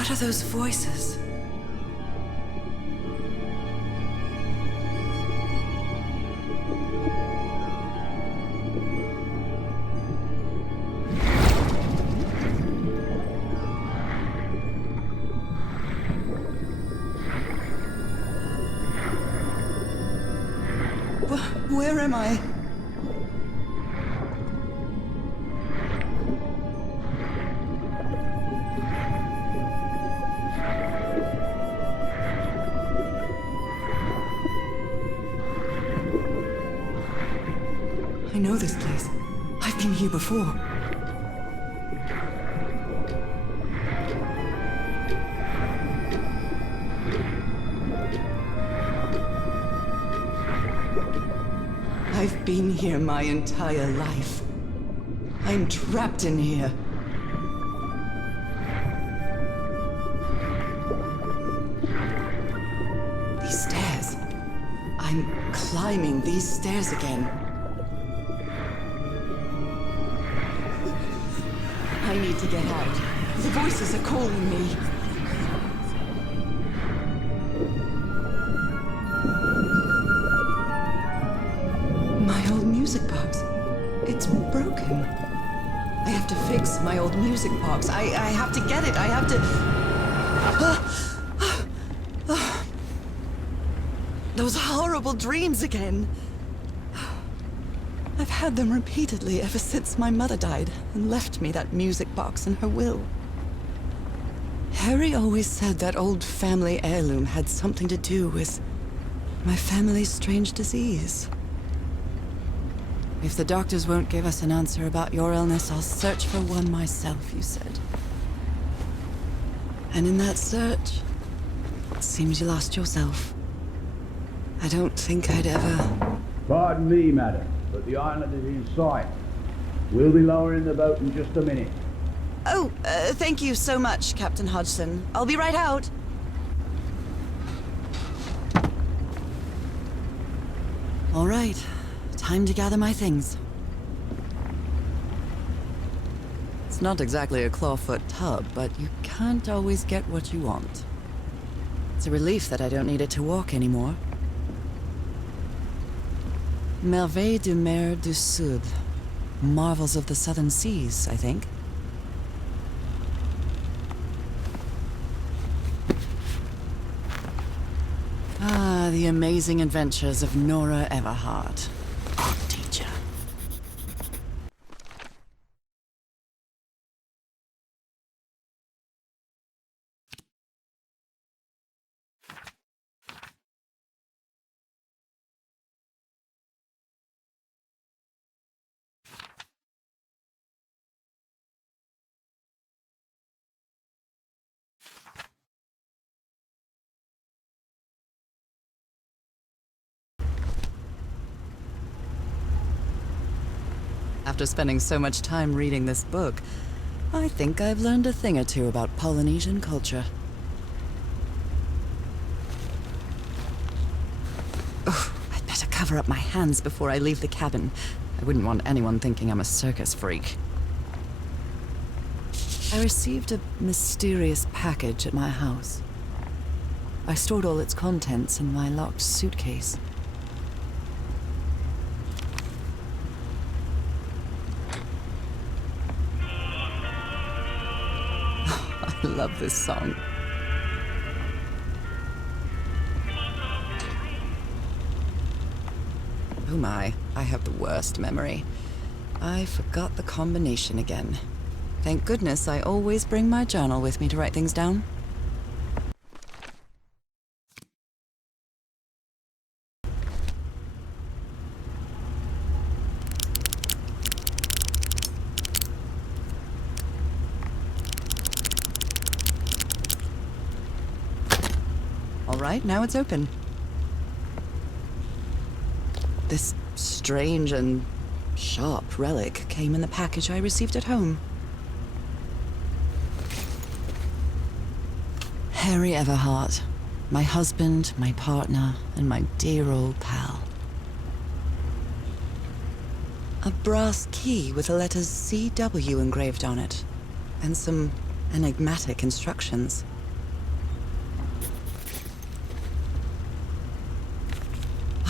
What are those voices? Where am I? I know this place. I've been here before. I've been here my entire life. I'm trapped in here. These stairs. I'm climbing these stairs again. I need to get out. The voices are calling me. My old music box. It's broken. I have to fix my old music box. I have to get it. I have to... Those horrible dreams again. I've had them repeatedly ever since my mother died and left me that music box in her will. Harry always said that old family heirloom had something to do with my family's strange disease. If the doctors won't give us an answer about your illness, I'll search for one myself, you said. And in that search, it seems you lost yourself. I don't think I'd ever... Pardon me, madam, but the island is in sight. We'll be lowering the boat in just a minute. Oh, thank you so much, Captain Hodgson. I'll be right out. All right. Time to gather my things. It's not exactly a clawfoot tub, but you can't always get what you want. It's a relief that I don't need it to walk anymore. Merveilles de mer du Sud. Marvels of the Southern Seas, I think. Ah, the amazing adventures of Norah Everhart. Art teacher. After spending so much time reading this book, I think I've learned a thing or two about Polynesian culture. Oh, I'd better cover up my hands before I leave the cabin. I wouldn't want anyone thinking I'm a circus freak. I received a mysterious package at my house. I stored all its contents in my locked suitcase. I love this song. Oh my, I have the worst memory. I forgot the combination again. Thank goodness I always bring my journal with me to write things down. All right, now it's open. This strange and sharp relic came in the package I received at home. Harry Everhart, my husband, my partner, and my dear old pal. A brass key with the letters CW engraved on it, and some enigmatic instructions.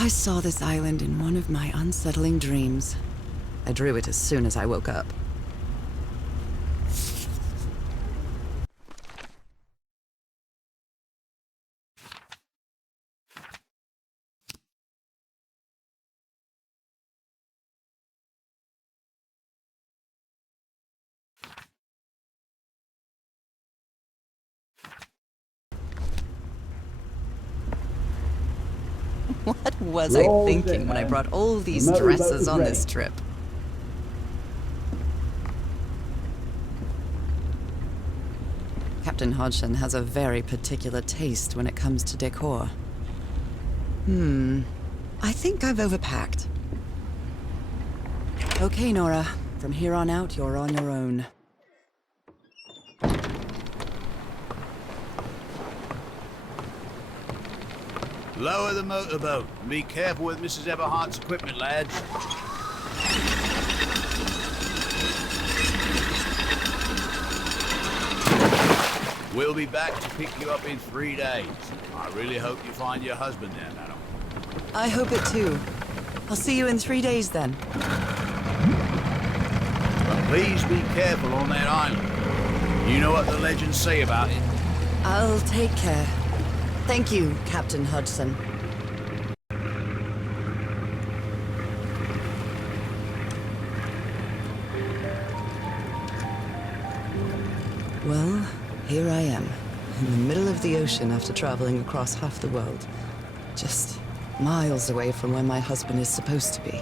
I saw this island in one of my unsettling dreams. I drew it as soon as I woke up. What was I thinking when I brought all these dresses on this trip? Captain Hodgson has a very particular taste when it comes to decor. I think I've overpacked. Okay, Norah. From here on out, you're on your own. Lower the motorboat and be careful with Mrs. Everhart's equipment, lads. We'll be back to pick you up in 3 days. I really hope you find your husband there, madam. I hope it too. I'll see you in 3 days then. But please be careful on that island. You know what the legends say about it. I'll take care. Thank you, Captain Hodgson. Well, here I am, in the middle of the ocean after traveling across half the world. Just miles away from where my husband is supposed to be.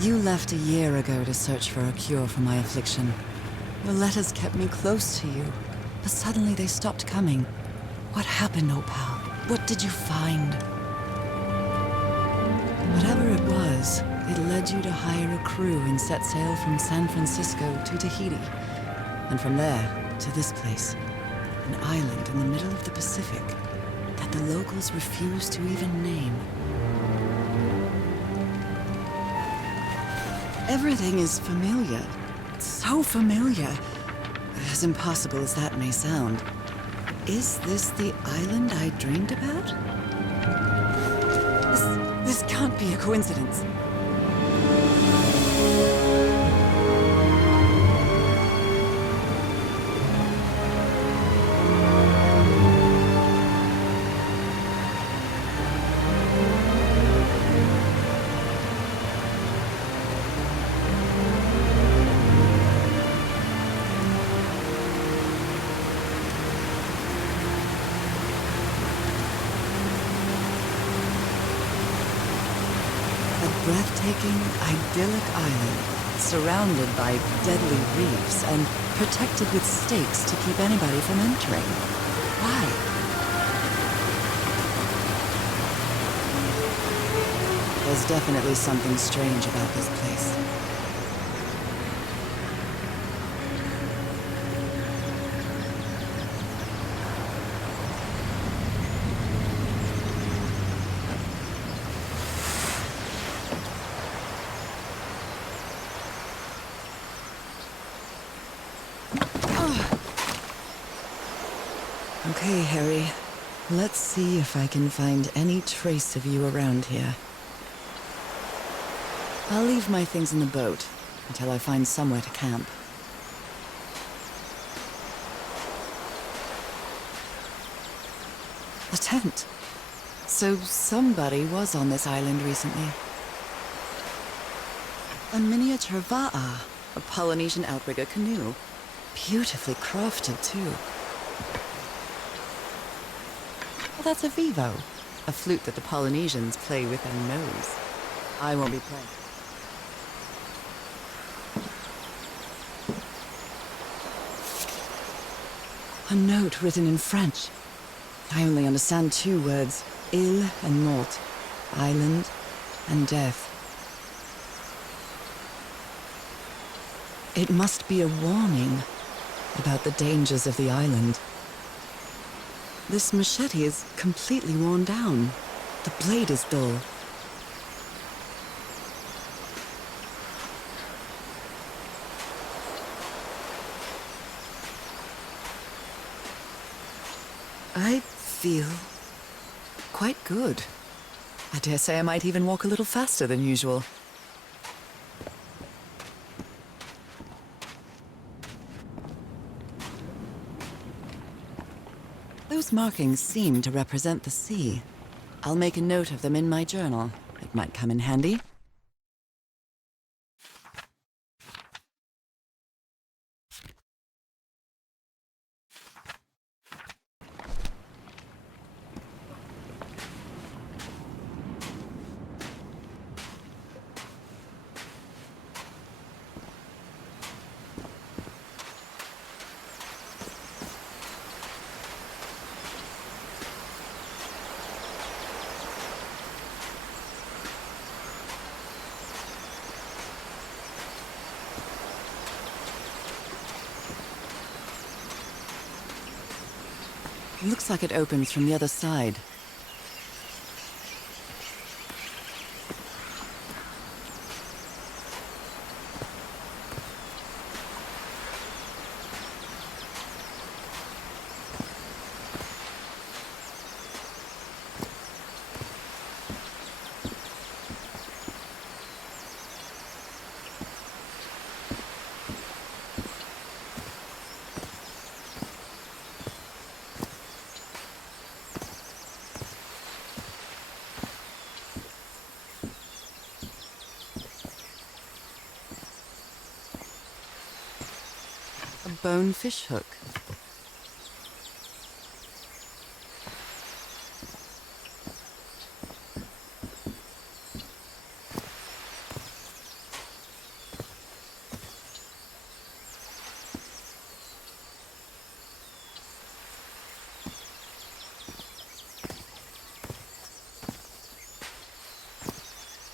You left a year ago to search for a cure for my affliction. Your letters kept me close to you, but suddenly they stopped coming. What happened, Opal? What did you find? Whatever it was, it led you to hire a crew and set sail from San Francisco to Tahiti. And from there to this place, an island in the middle of the Pacific that the locals refuse to even name. Everything is familiar. So familiar. As impossible as that may sound. Is this the island I dreamed about? This can't be a coincidence. Breathtaking, idyllic island, surrounded by deadly reefs and protected with stakes to keep anybody from entering. Why? There's definitely something strange about this place. Okay, Harry. Let's see if I can find any trace of you around here. I'll leave my things in the boat until I find somewhere to camp. A tent. So somebody was on this island recently. A miniature va'a, a Polynesian outrigger canoe. Beautifully crafted, too. Well, that's a vivo, a flute that the Polynesians play with their nose. I won't be playing. A note written in French. I only understand 2 words, île and mort, island and death. It must be a warning about the dangers of the island. This machete is completely worn down. The blade is dull. I feel quite good. I dare say I might even walk a little faster than usual. Those markings seem to represent the sea. I'll make a note of them in my journal. It might come in handy. Looks like it opens from the other side. A bonefish hook.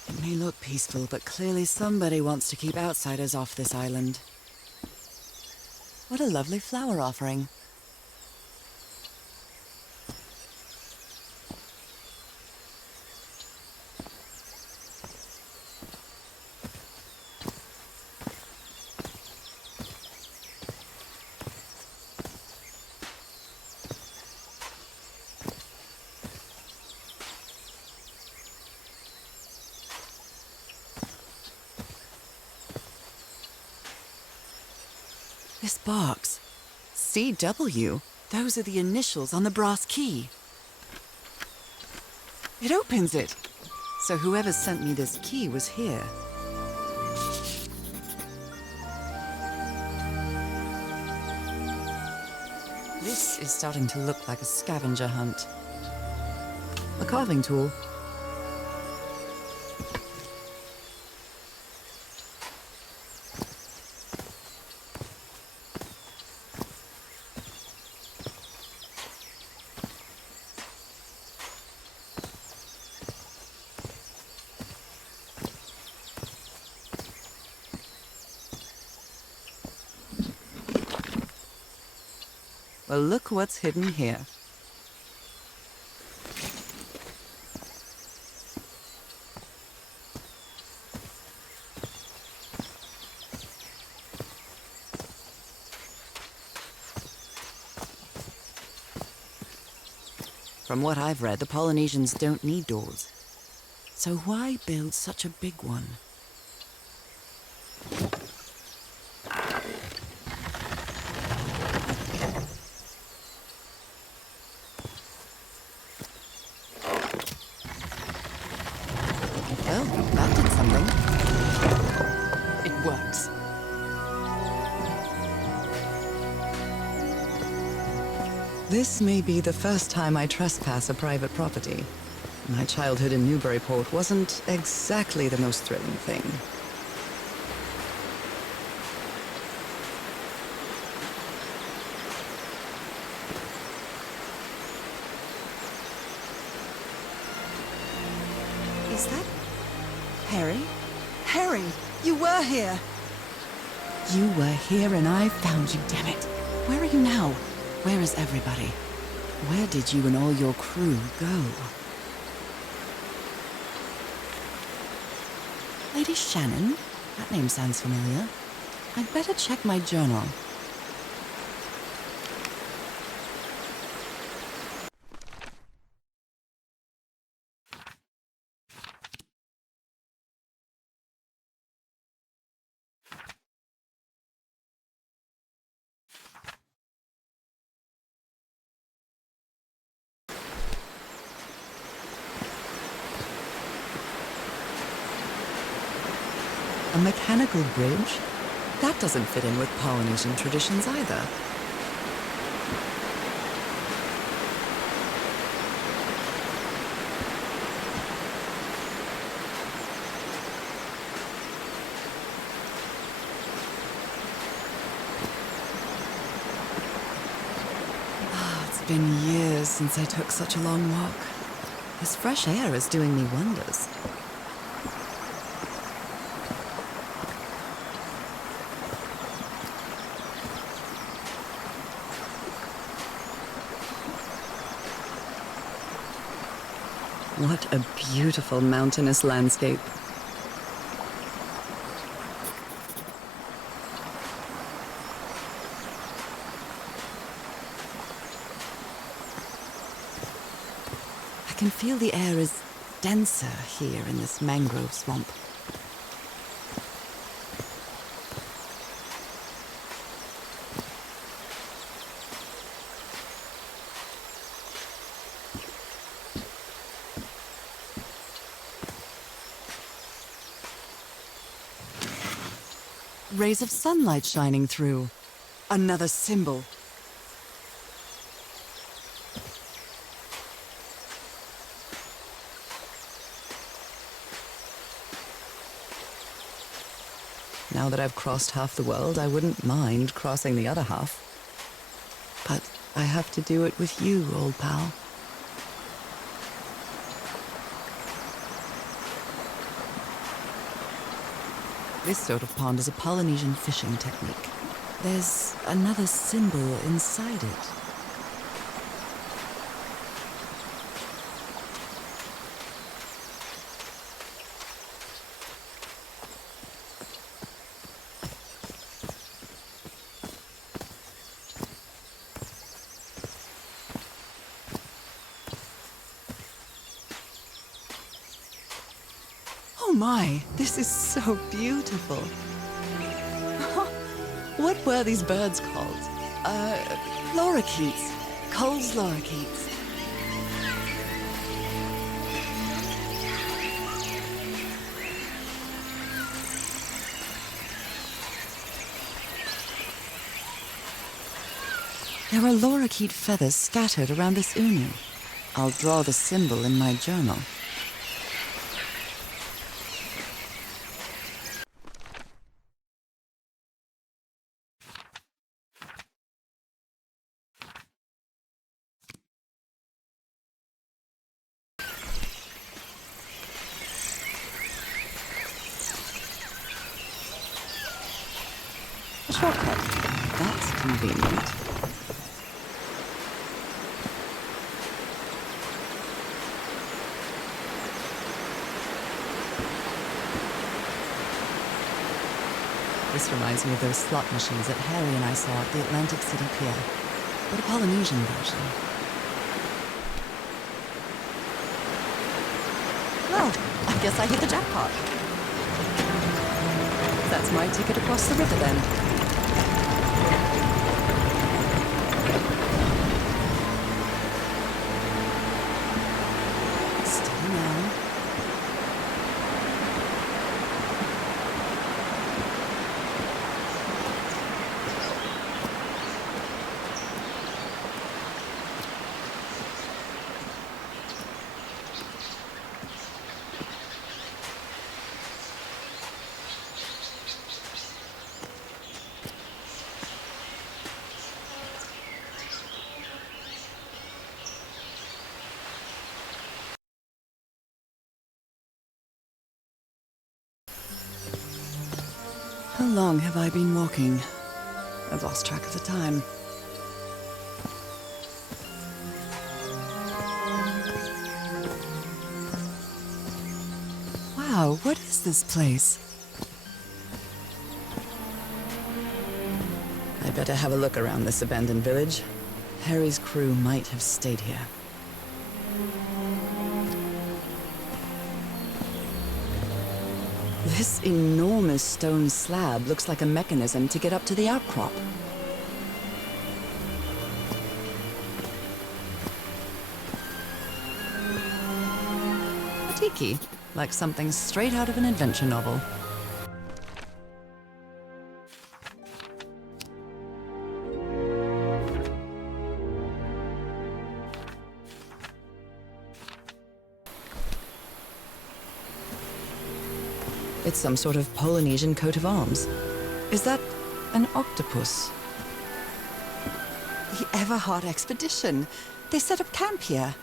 It may look peaceful, but clearly somebody wants to keep outsiders off this island. What a lovely flower offering. This box. CW. Those are the initials on the brass key. It opens it. So whoever sent me this key was here. This is starting to look like a scavenger hunt. A carving tool. Well, look what's hidden here. From what I've read, the Polynesians don't need doors. So why build such a big one? Well, that did something. It works. This may be the first time I trespass a private property. My childhood in Newburyport wasn't exactly the most thrilling thing. Is that Harry? Harry, you were here! You were here and I found you, damn it. Where are you now? Where is everybody? Where did you and all your crew go? Lady Shannon? That name sounds familiar. I'd better check my journal. A mechanical bridge? That doesn't fit in with Polynesian traditions either. It's been years since I took such a long walk. This fresh air is doing me wonders. What a beautiful mountainous landscape. I can feel the air is denser here in this mangrove swamp. Rays of sunlight shining through. Another symbol. Now that I've crossed half the world, I wouldn't mind crossing the other half. But I have to do it with you, old pal. This sort of pond is a Polynesian fishing technique. There's another symbol inside it. Oh my, this is so beautiful. What were these birds called? Lorikeets. Cole's lorikeets. There are lorikeet feathers scattered around this unu. I'll draw the symbol in my journal. Shortcut. That's convenient. This reminds me of those slot machines that Harry and I saw at the Atlantic City Pier, but a Polynesian version. Well, I guess I hit the jackpot. That's my ticket across the river then. Steady now. How long have I been walking? I've lost track of the time. Wow, what is this place? I better have a look around this abandoned village. Harry's crew might have stayed here. This enormous stone slab looks like a mechanism to get up to the outcrop. Tiki, like something straight out of an adventure novel. It's some sort of Polynesian coat of arms. Is that an octopus? The Everhard expedition. They set up camp here.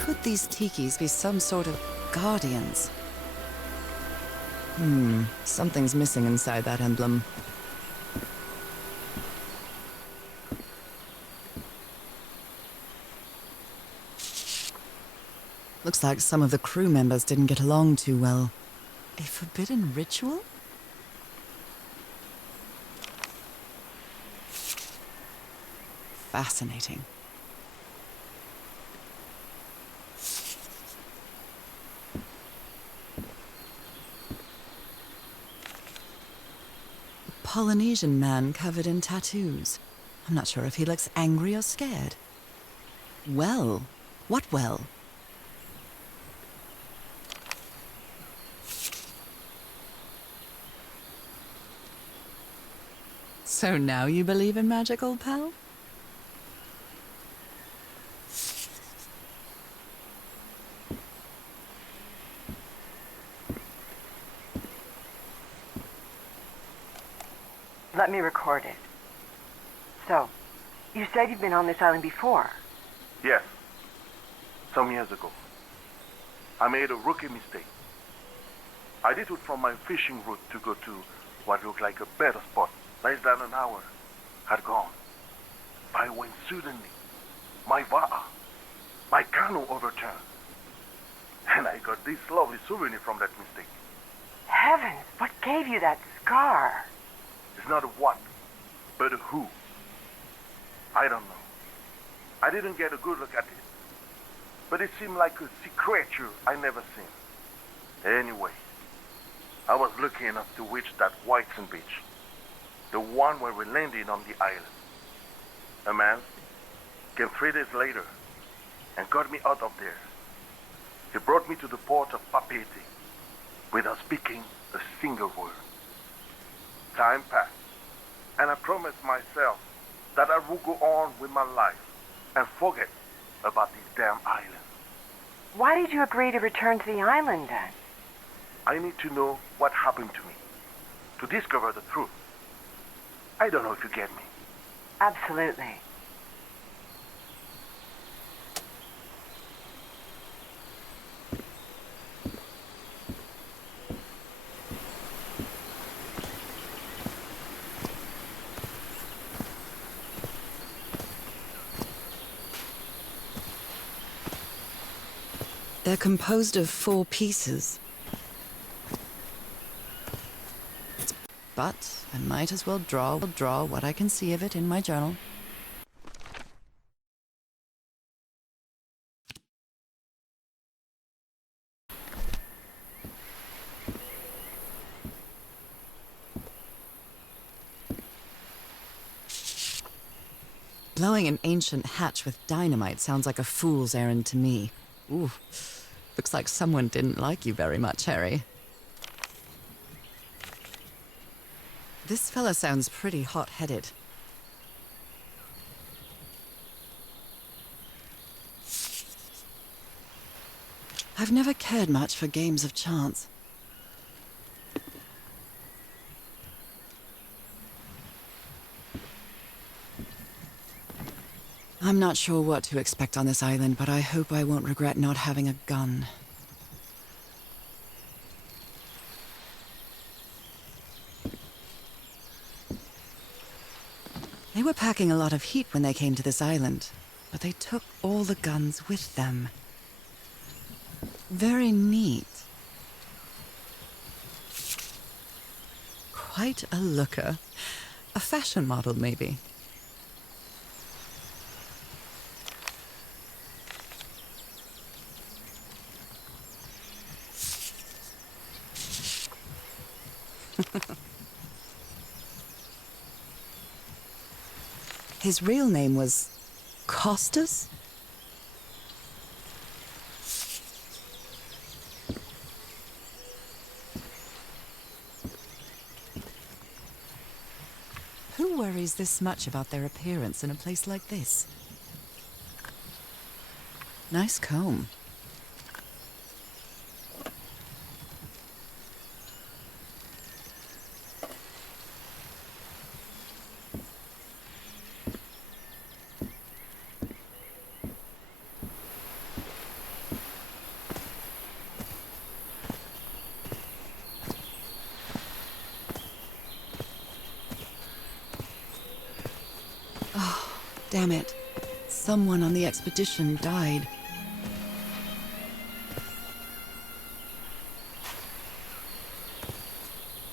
Could these tikis be some sort of guardians? Something's missing inside that emblem. Looks like some of the crew members didn't get along too well. A forbidden ritual? Fascinating. A Polynesian man covered in tattoos. I'm not sure if he looks angry or scared. Well? What well? So now you believe in magic, old pal? Let me record it. So, you said you've been on this island before. Yes. Some years ago. I made a rookie mistake. I detoured from my fishing route to go to what looked like a better spot. Less than an hour had gone by when suddenly my va'a, my canoe overturned. And I got this lovely souvenir from that mistake. Heavens, what gave you that scar? It's not a what, but a who. I don't know. I didn't get a good look at it. But it seemed like a sea creature I never seen. Anyway, I was lucky enough to reach that white sand beach. The one where we landed on the island. A man came 3 days later and got me out of there. He brought me to the port of Papeete without speaking a single word. Time passed, and I promised myself that I would go on with my life and forget about this damn island. Why did you agree to return to the island then? I need to know what happened to me, to discover the truth. I don't know if you get me. Absolutely. They're composed of 4 pieces. But I might as well draw what I can see of it in my journal. Blowing an ancient hatch with dynamite sounds like a fool's errand to me. Ooh, looks like someone didn't like you very much, Harry. This fella sounds pretty hot-headed. I've never cared much for games of chance. I'm not sure what to expect on this island, but I hope I won't regret not having a gun. They were packing a lot of heat when they came to this island, but they took all the guns with them. Very neat. Quite a looker. A fashion model, maybe. His real name was Costas? Who worries this much about their appearance in a place like this? Nice comb. Damn it. Someone on the expedition died.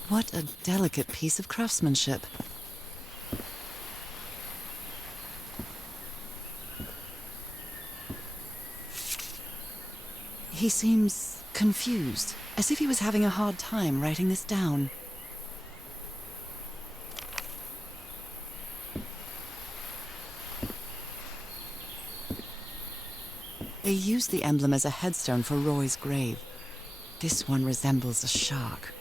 What a delicate piece of craftsmanship. He seems confused, as if he was having a hard time writing this down. They used the emblem as a headstone for Roy's grave. This one resembles a shark.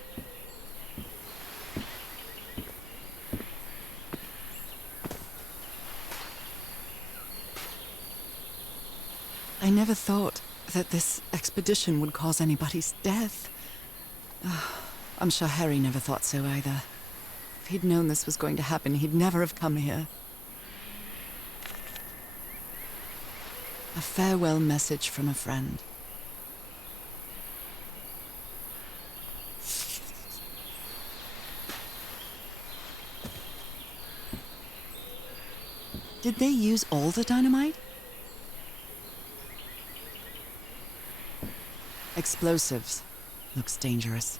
I never thought that this expedition would cause anybody's death. I'm sure Harry never thought so either. If he'd known this was going to happen, he'd never have come here. A farewell message from a friend. Did they use all the dynamite? Explosives. Looks dangerous.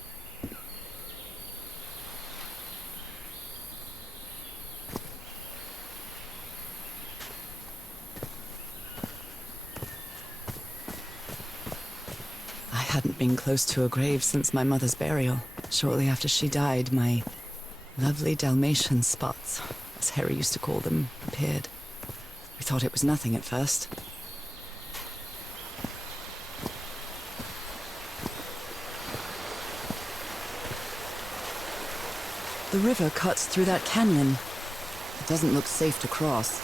I hadn't been close to a grave since my mother's burial. Shortly after she died, my lovely Dalmatian spots, as Harry used to call them, appeared. We thought it was nothing at first. The river cuts through that canyon. It doesn't look safe to cross.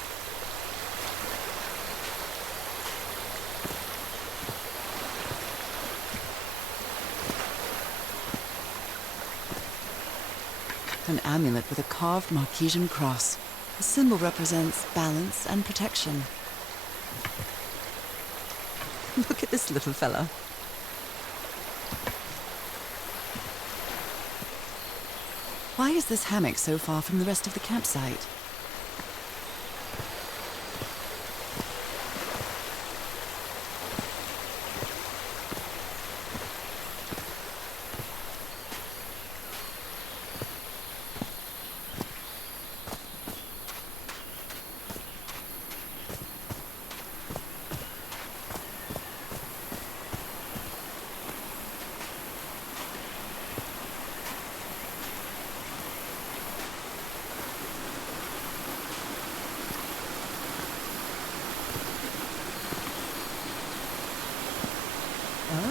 An amulet with a carved Marquesian cross. The symbol represents balance and protection. Look at this little fella. Why is this hammock so far from the rest of the campsite?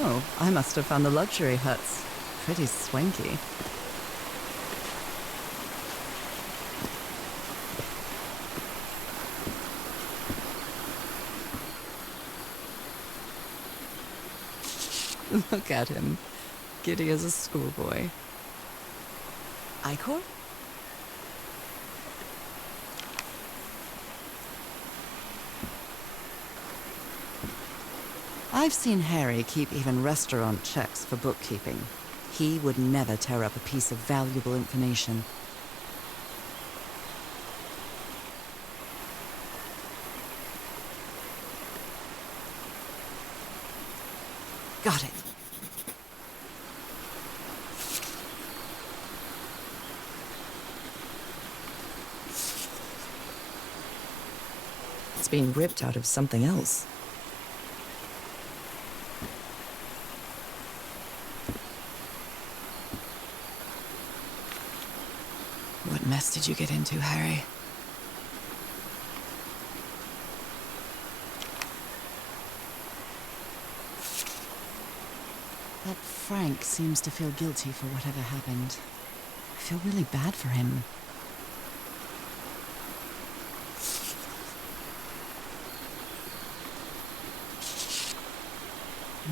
Oh, I must have found the luxury huts. Pretty swanky. Look at him. Giddy as a schoolboy. Icor? I've seen Harry keep even restaurant checks for bookkeeping. He would never tear up a piece of valuable information. Got it. It's been ripped out of something else. What mess did you get into, Harry? That Frank seems to feel guilty for whatever happened. I feel really bad for him.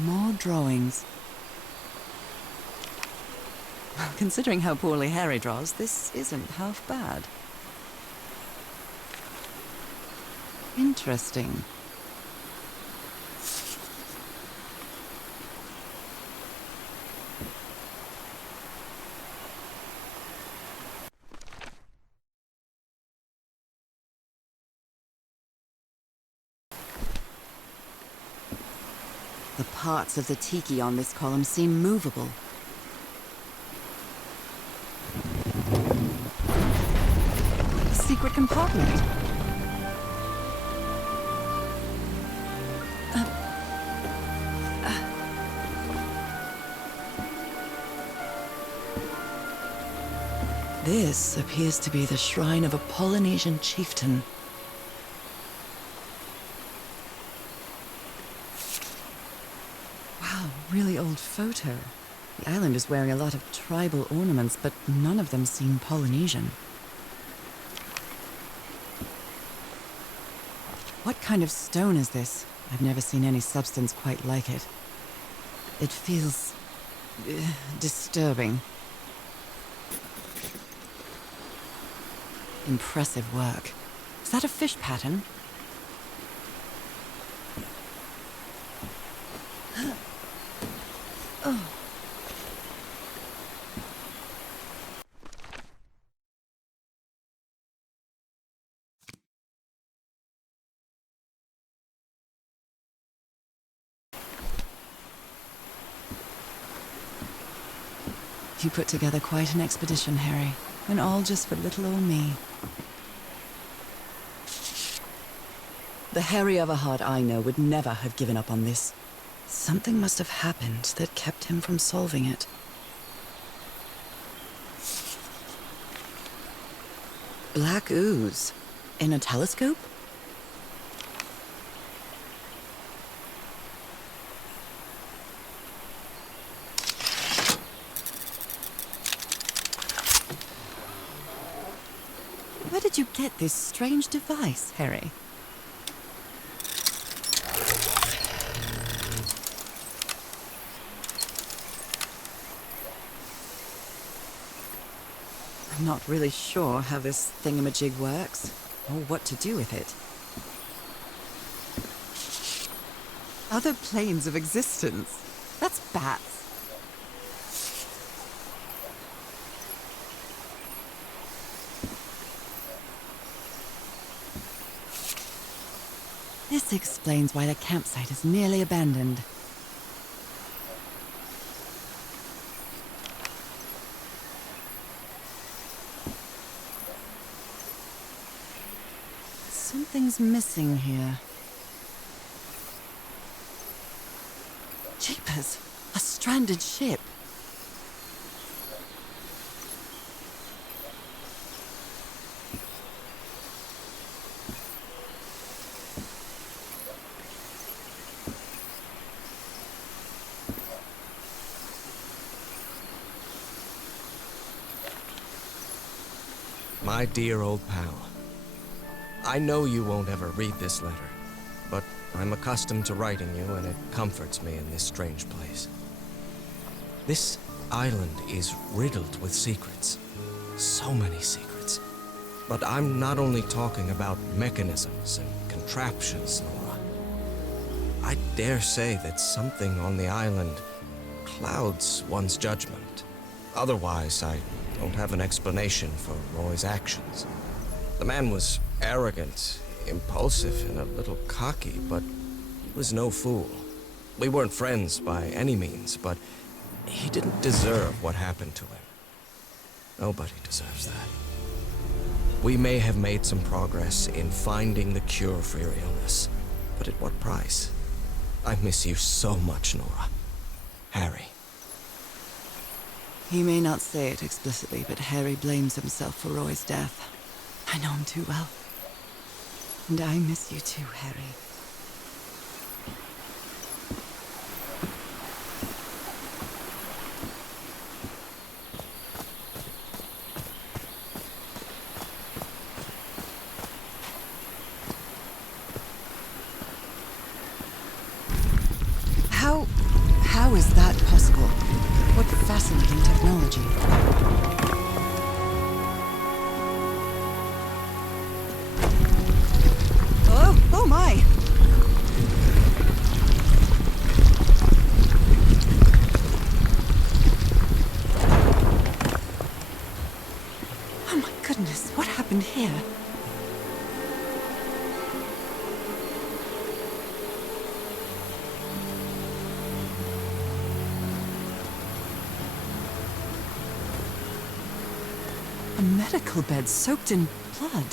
More drawings. Well, considering how poorly Harry draws, this isn't half bad. Interesting. The parts of the tiki on this column seem movable. A secret compartment. This appears to be the shrine of a Polynesian chieftain. Wow, really old photo. The island is wearing a lot of tribal ornaments, but none of them seem Polynesian. What kind of stone is this? I've never seen any substance quite like it. It feels disturbing. Impressive work. Is that a fish pattern? Oh. You put together quite an expedition, Harry, and all just for little old me. The Harry Everhard I know would never have given up on this. Something must have happened that kept him from solving it. Black ooze. In a telescope? Where did you get this strange device, Harry? I'm not really sure how this thingamajig works, or what to do with it. Other planes of existence? That's bats. This explains why the campsite is nearly abandoned. Something's missing here. Jeepers! A stranded ship! My dear old pal, I know you won't ever read this letter, but I'm accustomed to writing you, and it comforts me in this strange place. This island is riddled with secrets. So many secrets. But I'm not only talking about mechanisms and contraptions, Norah. I dare say that something on the island clouds one's judgment. Otherwise, I don't have an explanation for Roy's actions. The man was arrogant, impulsive, and a little cocky, but he was no fool. We weren't friends by any means, but he didn't deserve what happened to him. Nobody deserves that. We may have made some progress in finding the cure for your illness, but at what price? I miss you so much, Norah. Harry. He may not say it explicitly, but Harry blames himself for Roy's death. I know him too well. And I miss you too, Harry. How How is that possible? What fascinating technology. Oh my! Oh my goodness, what happened here? A medical bed soaked in blood.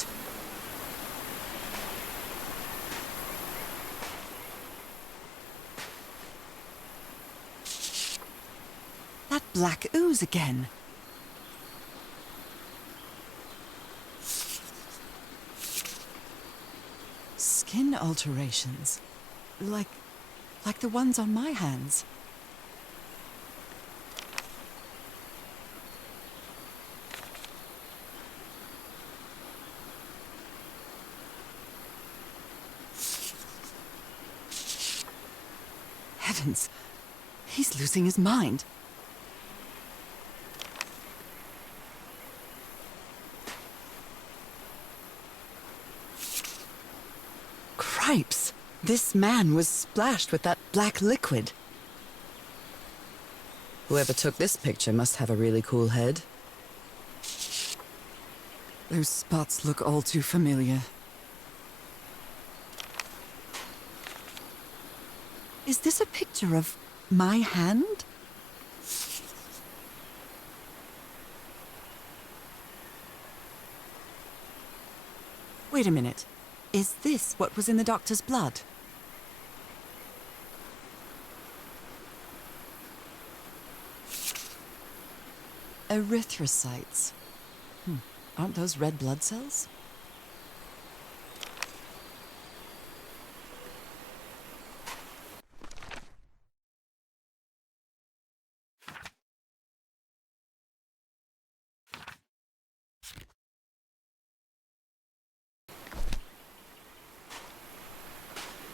That black ooze again. Skin alterations. Like the ones on my hands. Heavens, he's losing his mind. Cripes, this man was splashed with that black liquid. Whoever took this picture must have a really cool head. Those spots look all too familiar. Is this a picture of my hand? Wait a minute. Is this what was in the doctor's blood? Erythrocytes. Aren't those red blood cells?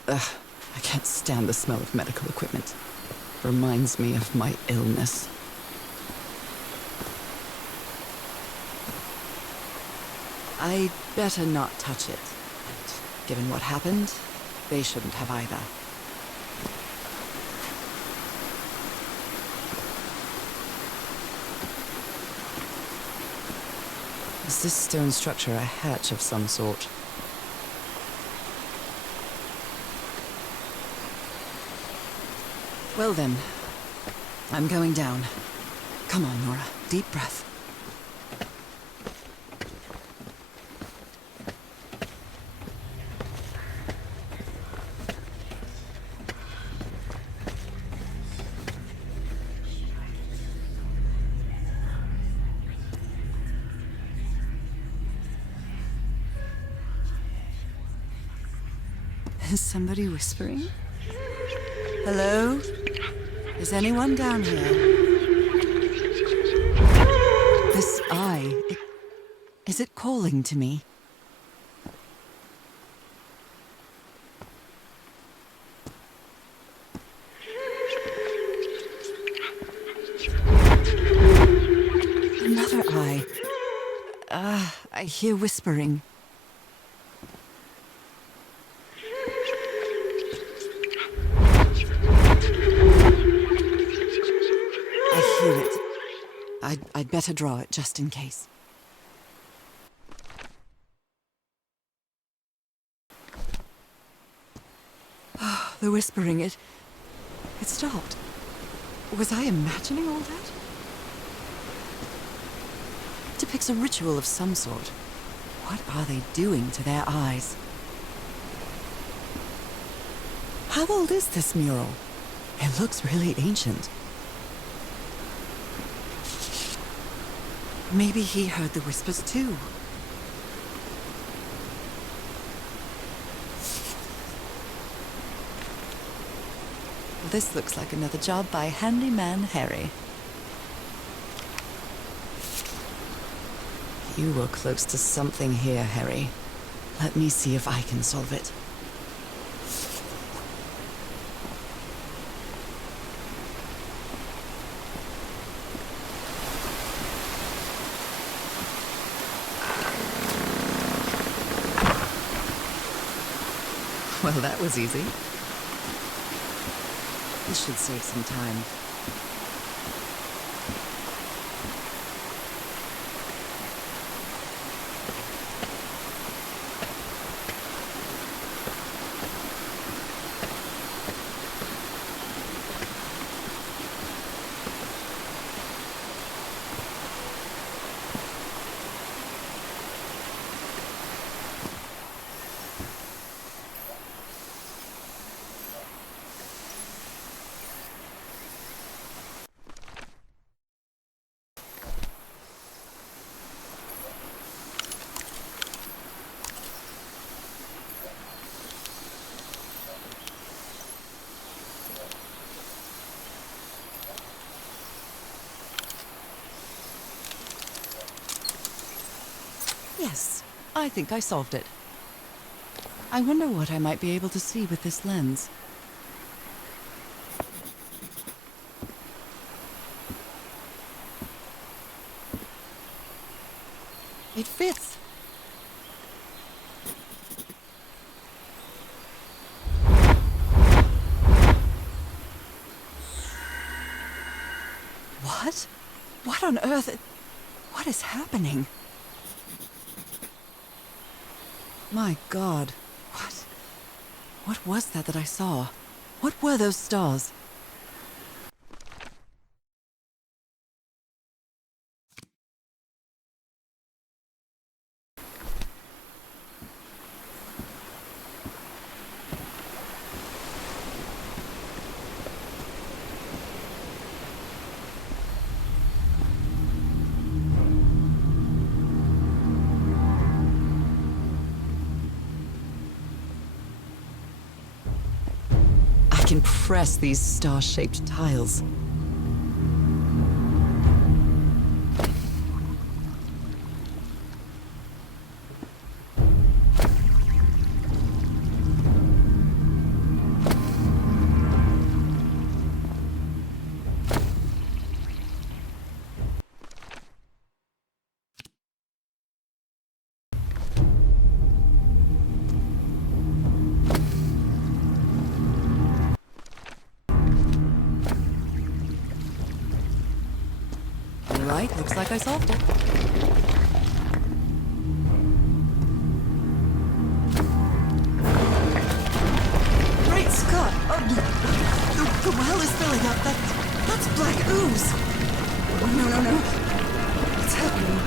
Ugh, I can't stand the smell of medical equipment. Reminds me of my illness. I'd better not touch it. But given what happened, they shouldn't have either. Is this stone structure a hatch of some sort? Well then, I'm going down. Come on, Norah. Deep breath. Is somebody whispering? Hello? Is anyone down here? This eye, is it calling to me? Another eye. I hear whispering. I'd better draw it just in case. Oh, the whispering, it stopped. Was I imagining all that? It depicts a ritual of some sort. What are they doing to their eyes? How old is this mural? It looks really ancient. Maybe he heard the whispers too. Well, this looks like another job by Handyman Harry. You were close to something here, Harry. Let me see if I can solve it. Well, that was easy. This should save some time. Yes, I think I solved it. I wonder what I might be able to see with this lens. It fits. What? What on earth? What is happening? My God, what was that I saw? What were those stars? I can press these star-shaped tiles. Right, looks like I solved it. Great Scott! Oh, the well is filling up. That's black ooze. Oh, no. It's happening.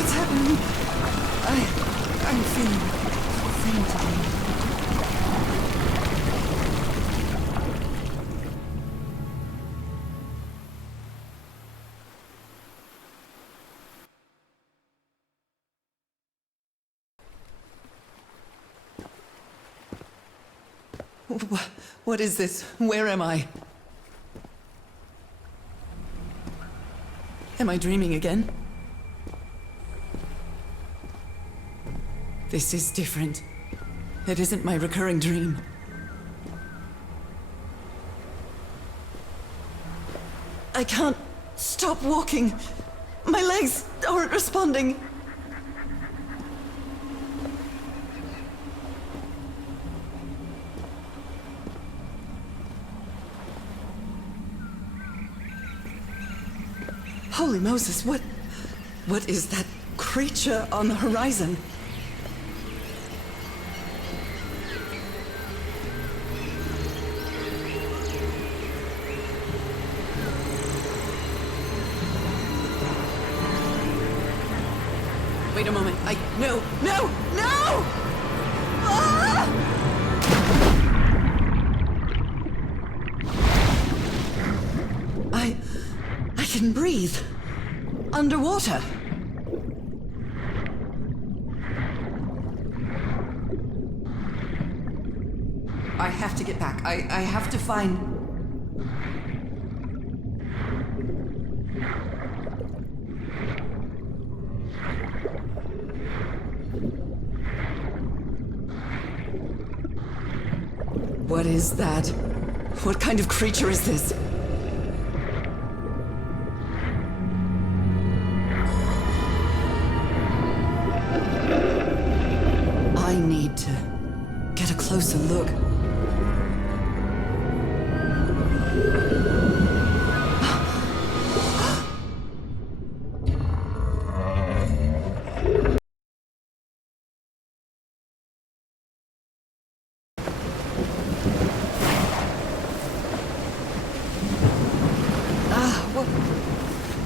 It's happening. I'm feeling faint again. What is this? Where am I? Am I dreaming again? This is different. It isn't my recurring dream. I can't stop walking. My legs aren't responding. Holy Moses, what is that creature on the horizon? Wait a moment, no! Ah! I can breathe. Underwater. I have to get back. I have to find... What is that? What kind of creature is this? I need to get closer look.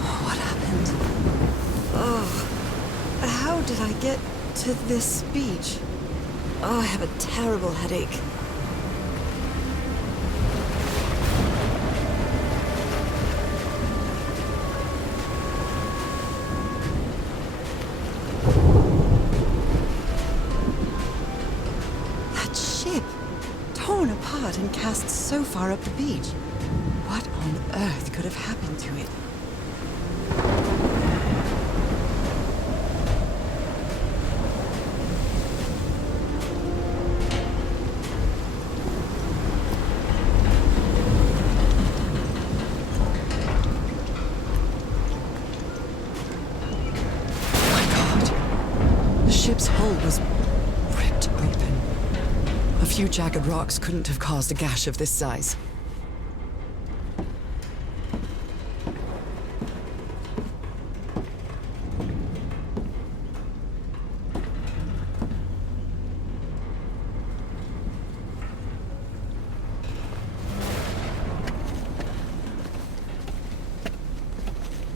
What happened? Oh, how did I get to this beach? Oh, I have a terrible headache. That ship, torn apart and cast so far up the beach. What on earth could have happened to it? The ship's hull was ripped open. A few jagged rocks couldn't have caused a gash of this size.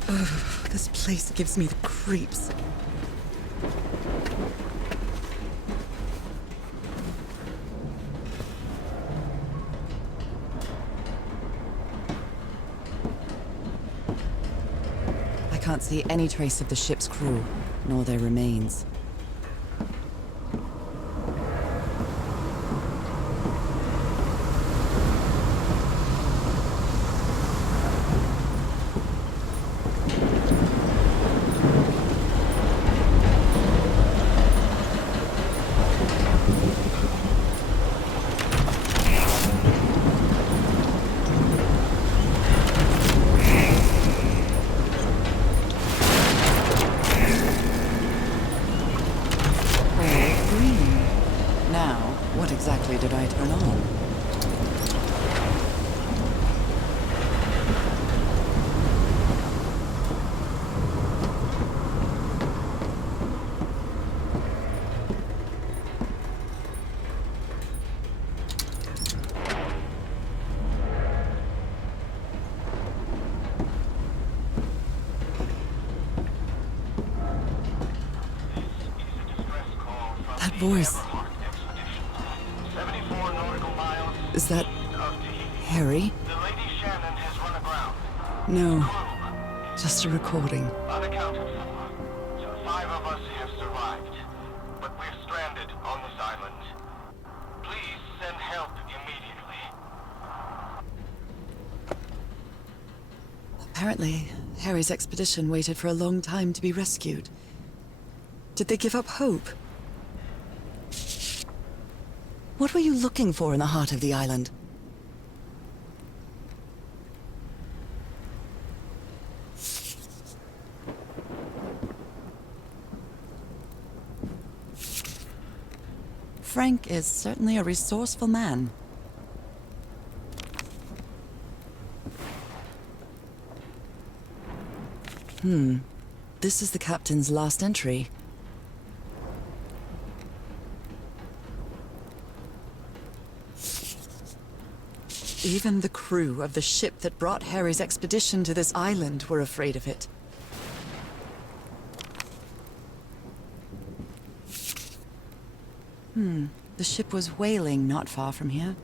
Ugh, this place gives me the creeps. I can't see any trace of the ship's crew, nor their remains. What exactly did I turn on? That voice. Is that Harry? The Lady Shannon has run aground. No, just a recording. Unaccounted for. So 5 of us have survived. But we're stranded on this island. Please send help immediately. Apparently, Harry's expedition waited for a long time to be rescued. Did they give up hope? What were you looking for in the heart of the island? Frank is certainly a resourceful man. This is the captain's last entry. Even the crew of the ship that brought Harry's expedition to this island were afraid of it. The ship was whaling not far from here.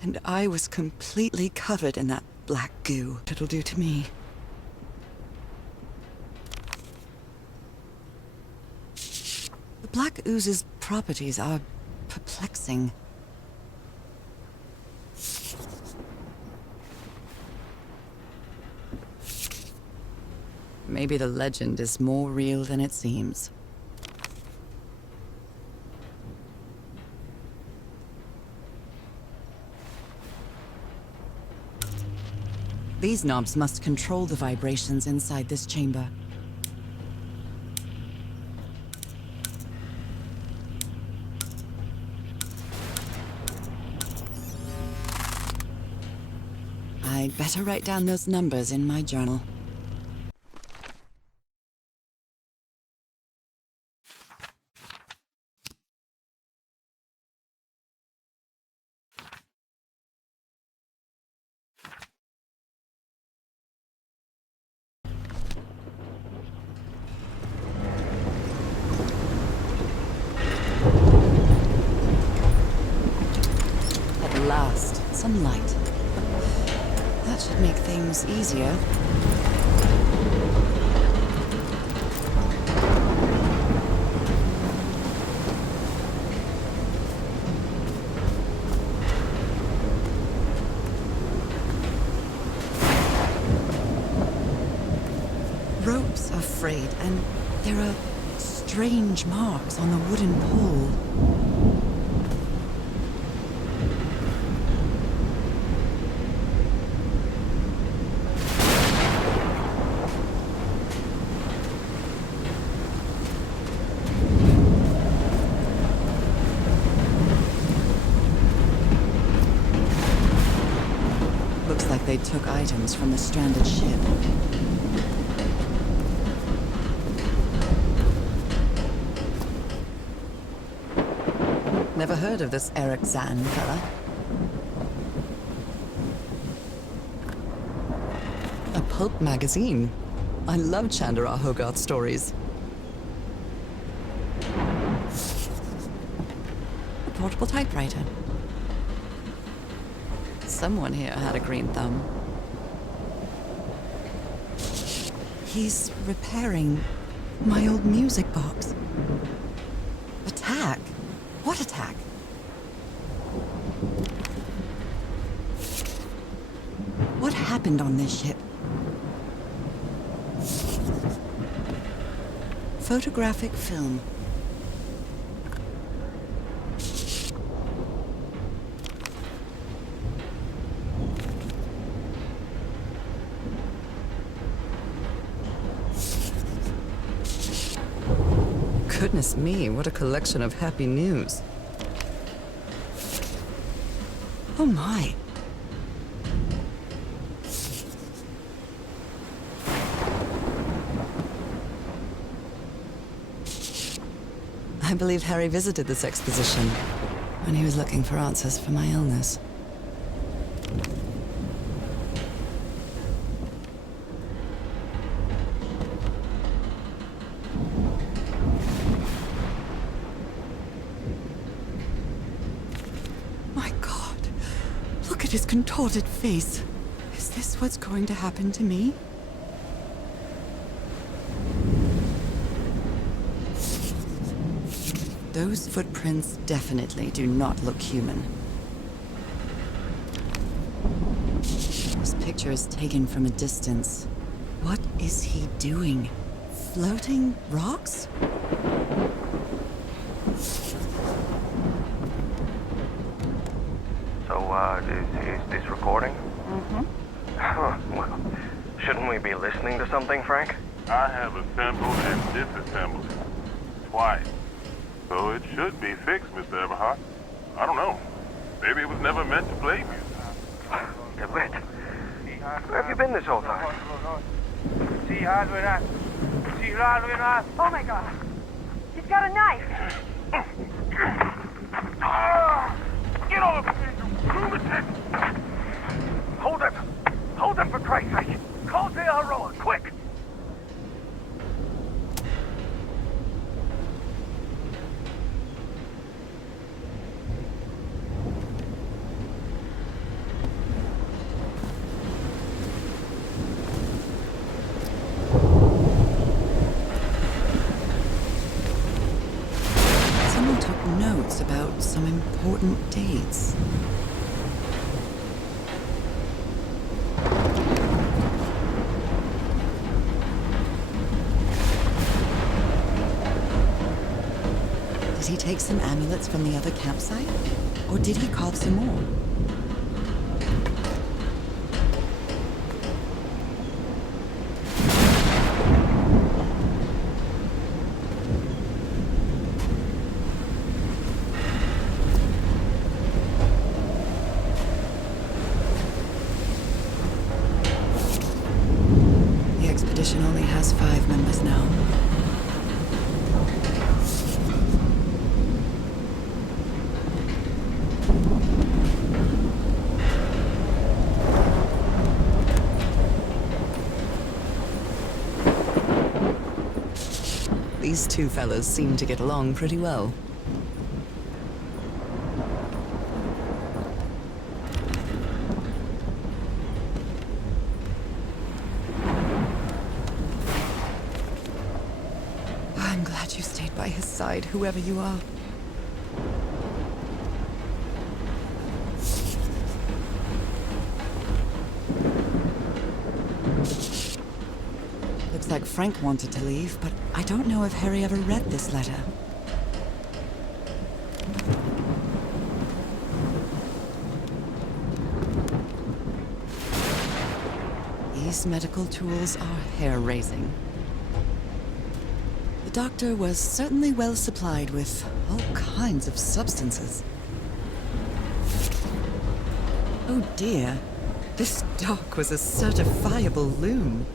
And I was completely covered in that black goo. It'll do to me. The black ooze's properties are perplexing. Maybe the legend is more real than it seems. These knobs must control the vibrations inside this chamber. I'd better write down those numbers in my journal. At last, some light. That should make things easier. Ropes are frayed, and there are strange marks on the wooden pole. Looks like they took items from the stranded ship. Never heard of this Eric Zahn fella. A pulp magazine. I love Chandra Hogarth stories. A portable typewriter. Someone here had a green thumb. He's repairing my old music box. Attack? What attack? What happened on this ship? Photographic film. Goodness me, what a collection of happy news. Oh my. I believe Harry visited this exposition when he was looking for answers for my illness. My God, look at his contorted face. Is this what's going to happen to me? Those footprints definitely do not look human. This picture is taken from a distance. What is he doing? Floating rocks? So, is this recording? Mm-hmm. Well, shouldn't we be listening to something, Frank? I have assembled and disassembled it. Twice. So it should be fixed, Mr. Everhart. I don't know. Maybe it was never meant to play music. Get lit. Where have you been this whole time? Oh my God. He's got a knife. Get off me, you lunatic! Hold him! Hold him, for Christ's sake! Call the Aroa, quick! Someone took notes about some important dates. Did he take some amulets from the other campsite? Or did he carve some more? There's 5 members now. These two fellas seem to get along pretty well. I'm glad you stayed by his side, whoever you are. Looks like Frank wanted to leave, but I don't know if Harry ever read this letter. These medical tools are hair-raising. The doctor was certainly well supplied with all kinds of substances. Oh dear, this doc was a certifiable loon.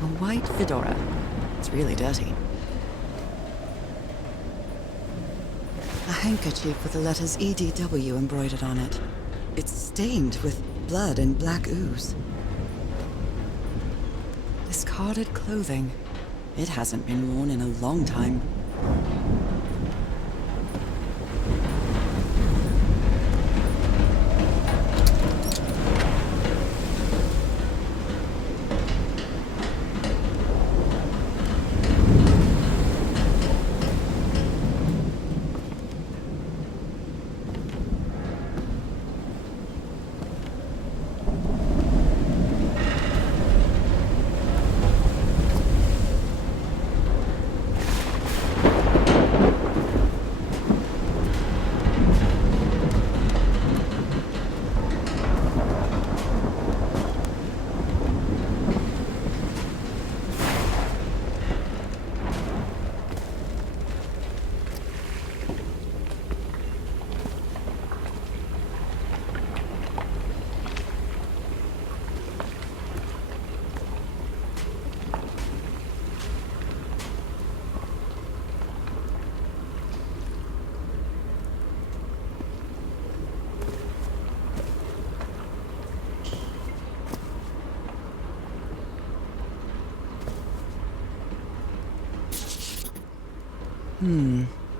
A white fedora. It's really dirty. A handkerchief with the letters EDW embroidered on it. It's stained with blood and black ooze. Discarded clothing. It hasn't been worn in a long time.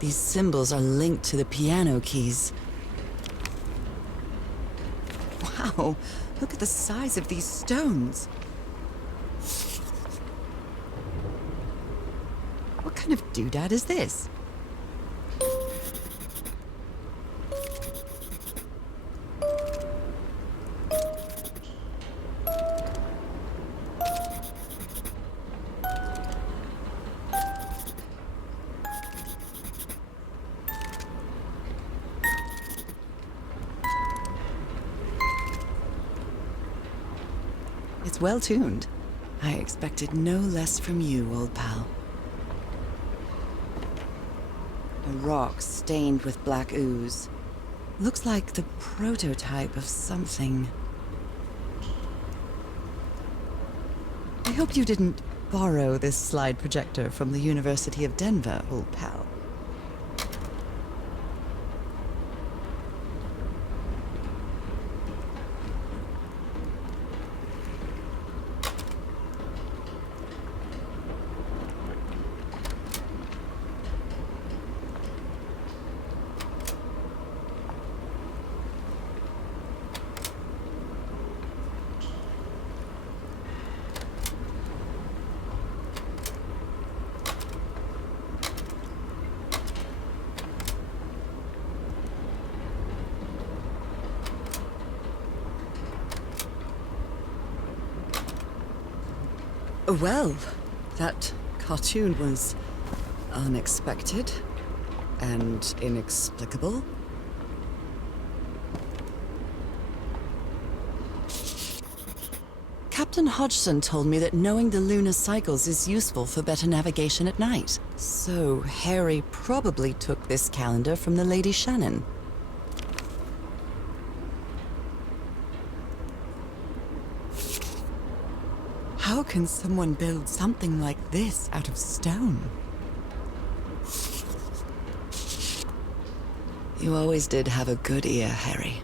These symbols are linked to the piano keys. Wow, look at the size of these stones. What kind of doodad is this? It's well tuned. I expected no less from you, old pal. A rock stained with black ooze. Looks like the prototype of something. I hope you didn't borrow this slide projector from the University of Denver, old pal. Well, that cartoon was unexpected and inexplicable. Captain Hodgson told me that knowing the lunar cycles is useful for better navigation at night. So Harry probably took this calendar from the Lady Shannon. How can someone build something like this out of stone? You always did have a good ear, Harry.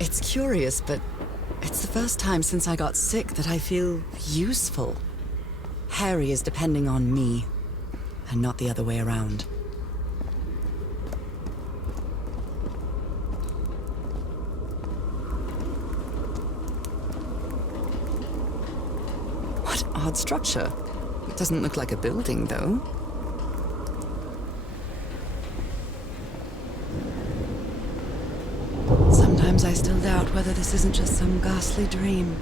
It's curious, but it's the first time since I got sick that I feel useful. Harry is depending on me, and not the other way around. What odd structure. It doesn't look like a building, though. Sometimes I still doubt whether this isn't just some ghastly dream.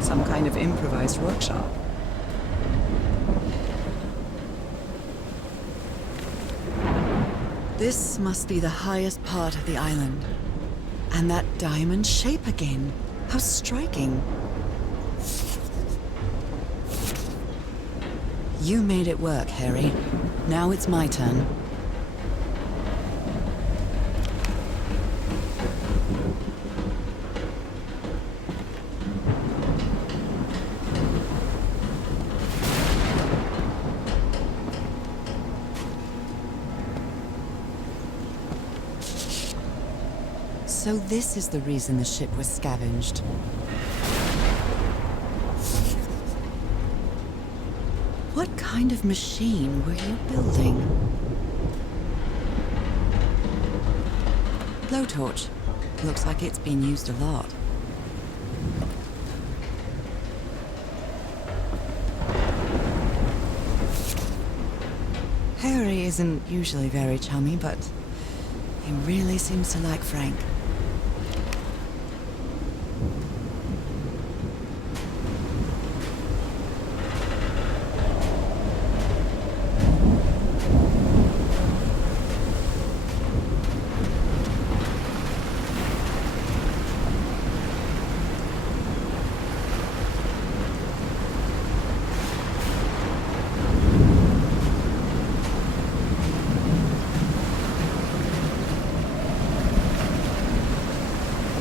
Some kind of improvised workshop. This must be the highest part of the island. And that diamond shape again. How striking. You made it work, Harry. Now it's my turn. So this is the reason the ship was scavenged. What kind of machine were you building? Blowtorch. Looks like it's been used a lot. Harry isn't usually very chummy, but he really seems to like Frank.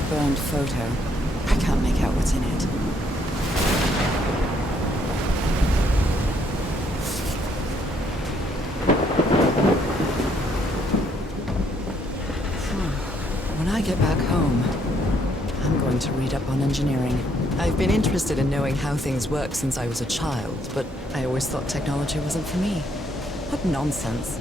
Burned photo. I can't make out what's in it. When I get back home, I'm going to read up on engineering. I've been interested in knowing how things work since I was a child, but I always thought technology wasn't for me. What nonsense.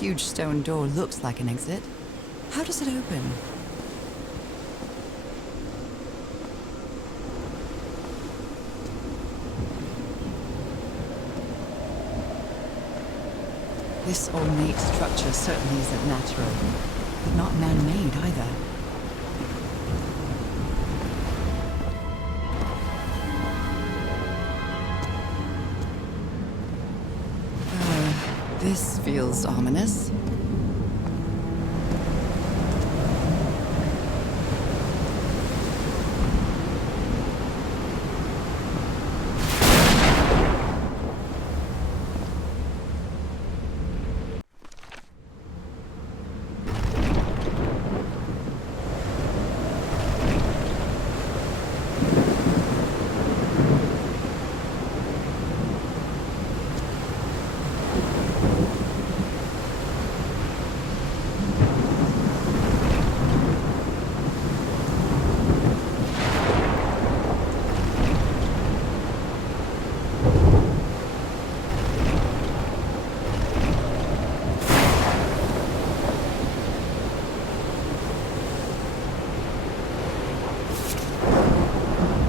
Huge stone door looks like an exit. How does it open? This ornate structure certainly isn't natural, but not man-made either. This feels ominous.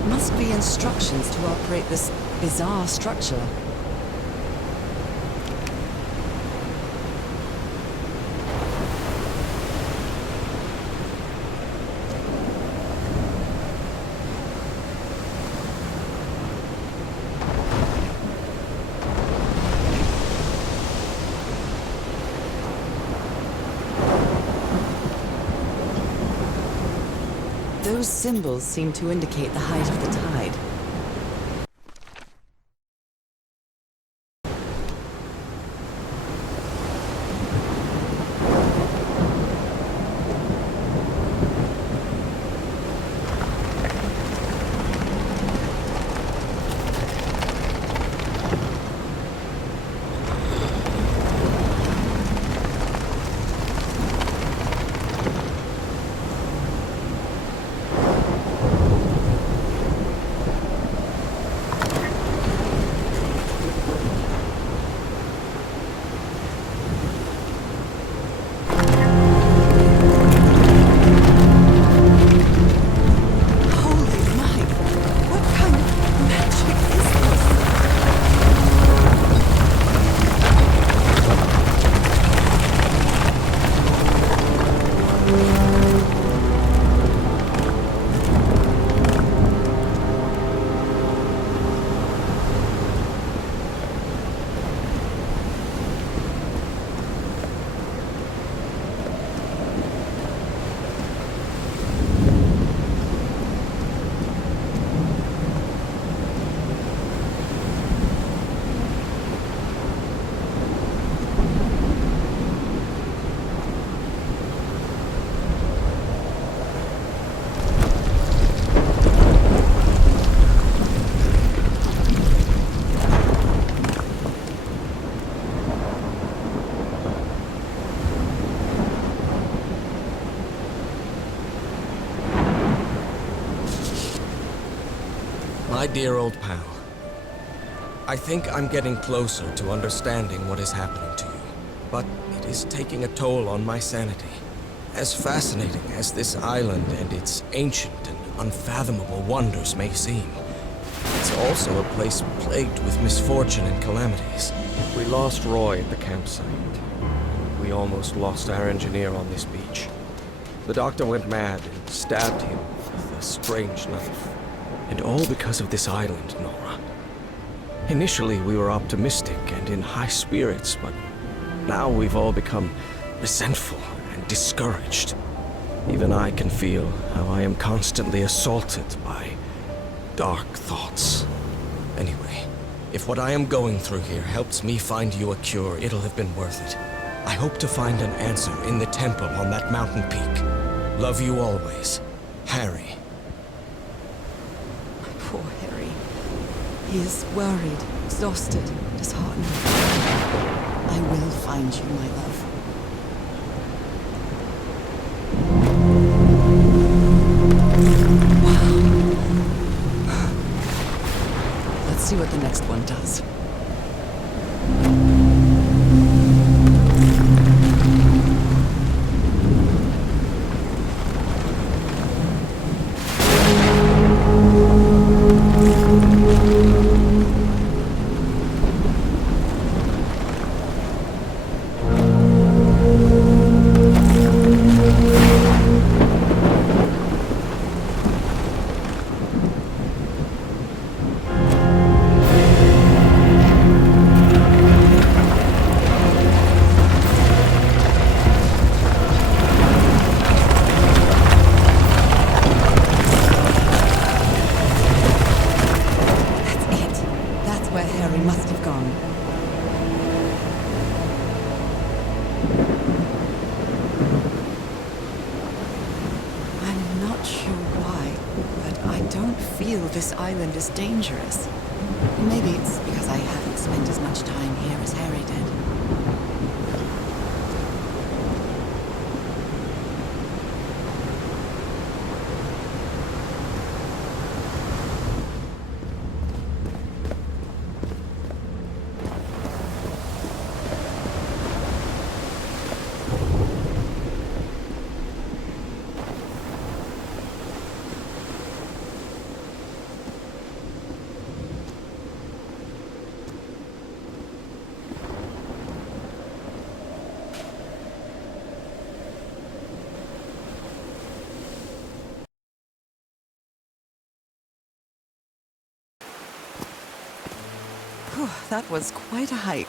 Must be instructions to operate this bizarre structure. Those symbols seem to indicate the height of the tide. My dear old pal, I think I'm getting closer to understanding what is happening to you, but it is taking a toll on my sanity. As fascinating as this island and its ancient and unfathomable wonders may seem, it's also a place plagued with misfortune and calamities. We lost Roy at the campsite. We almost lost our engineer on this beach. The doctor went mad and stabbed him with a strange knife. And all because of this island, Norah. Initially, we were optimistic and in high spirits, but now we've all become resentful and discouraged. Even I can feel how I am constantly assaulted by dark thoughts. Anyway, if what I am going through here helps me find you a cure, it'll have been worth it. I hope to find an answer in the temple on that mountain peak. Love you always, Harry. Poor Harry. He is worried, exhausted, disheartened. I will find you, my love. Wow. Let's see what the next one does. Harry must have gone. I'm not sure why, but I don't feel this island is dangerous. Maybe it's because I haven't spent as much time here as Harry did. Whew, that was quite a hike.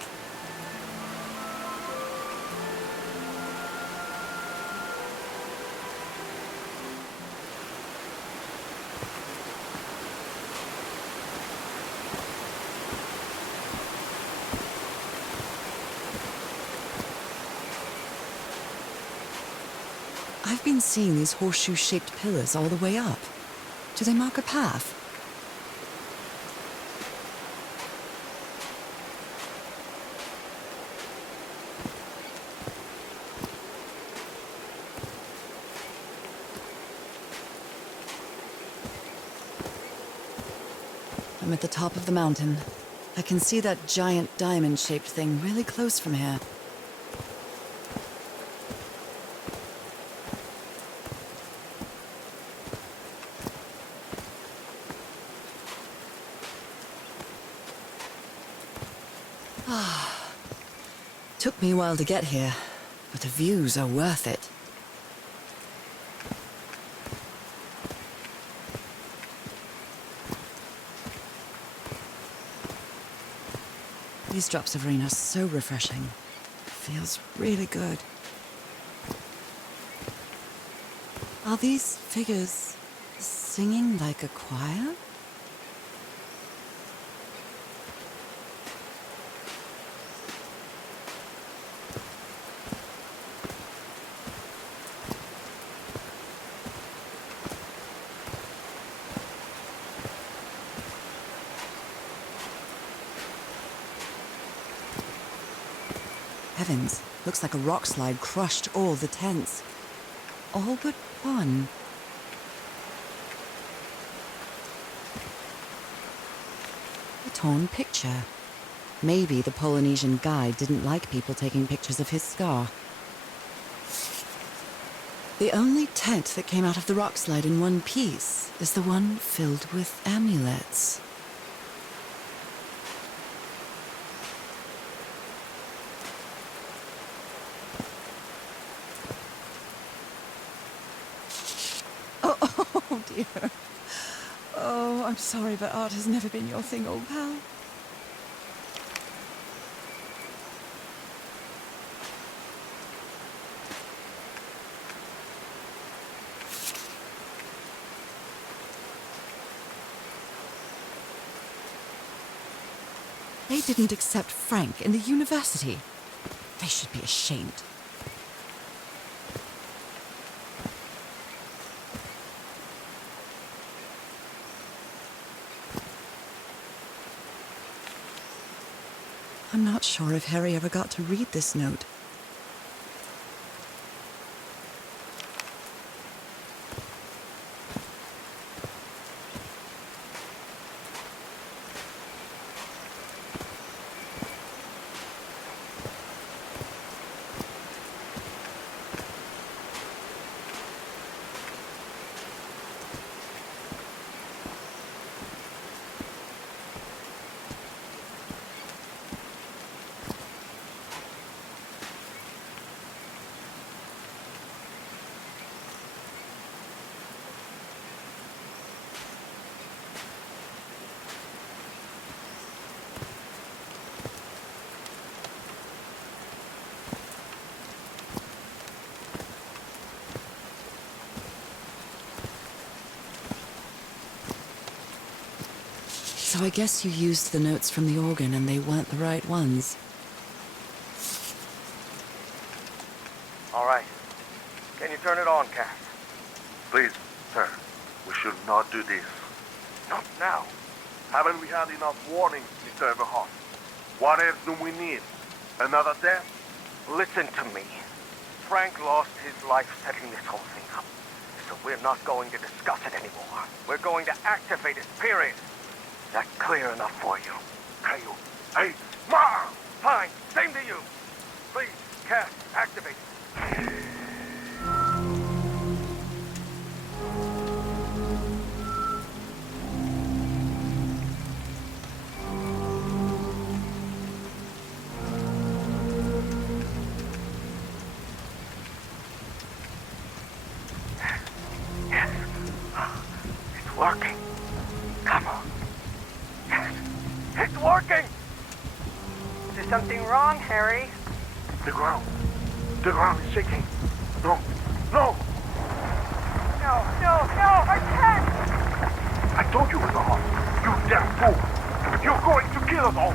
I've been seeing these horseshoe-shaped pillars all the way up. Do they mark a path? I'm at the top of the mountain. I can see that giant diamond-shaped thing really close from here. Took me a while to get here, but the views are worth it. These drops of rain are so refreshing. Feels really good. Are these figures singing like a choir? Heavens, looks like a rock slide crushed all the tents. All but one. A torn picture. Maybe the Polynesian guide didn't like people taking pictures of his scar. The only tent that came out of the rock slide in one piece is the one filled with amulets. Oh dear. Oh, I'm sorry, but art has never been your thing, old pal. They didn't accept Frank in the university. They should be ashamed. I'm not sure if Harry ever got to read this note. So I guess you used the notes from the organ and they weren't the right ones. All right. Can you turn it on, Cass? Please, sir, we should not do this. Not now. Haven't we had enough warnings, Mr. Everhart? What else do we need? Another death? Listen to me. Frank lost his life setting this whole thing up. So we're not going to discuss it anymore. We're going to activate it, period. Is that clear enough for you? Hey, Ma! Fine. Same to you. Please, Cass, activate it. Yes. It's working. Come on. Yes. It's working! Is there something wrong, Harry? The ground is shaking. No, no! No, I can't! I told you, Everhart. You damn fool! You're going to kill us all!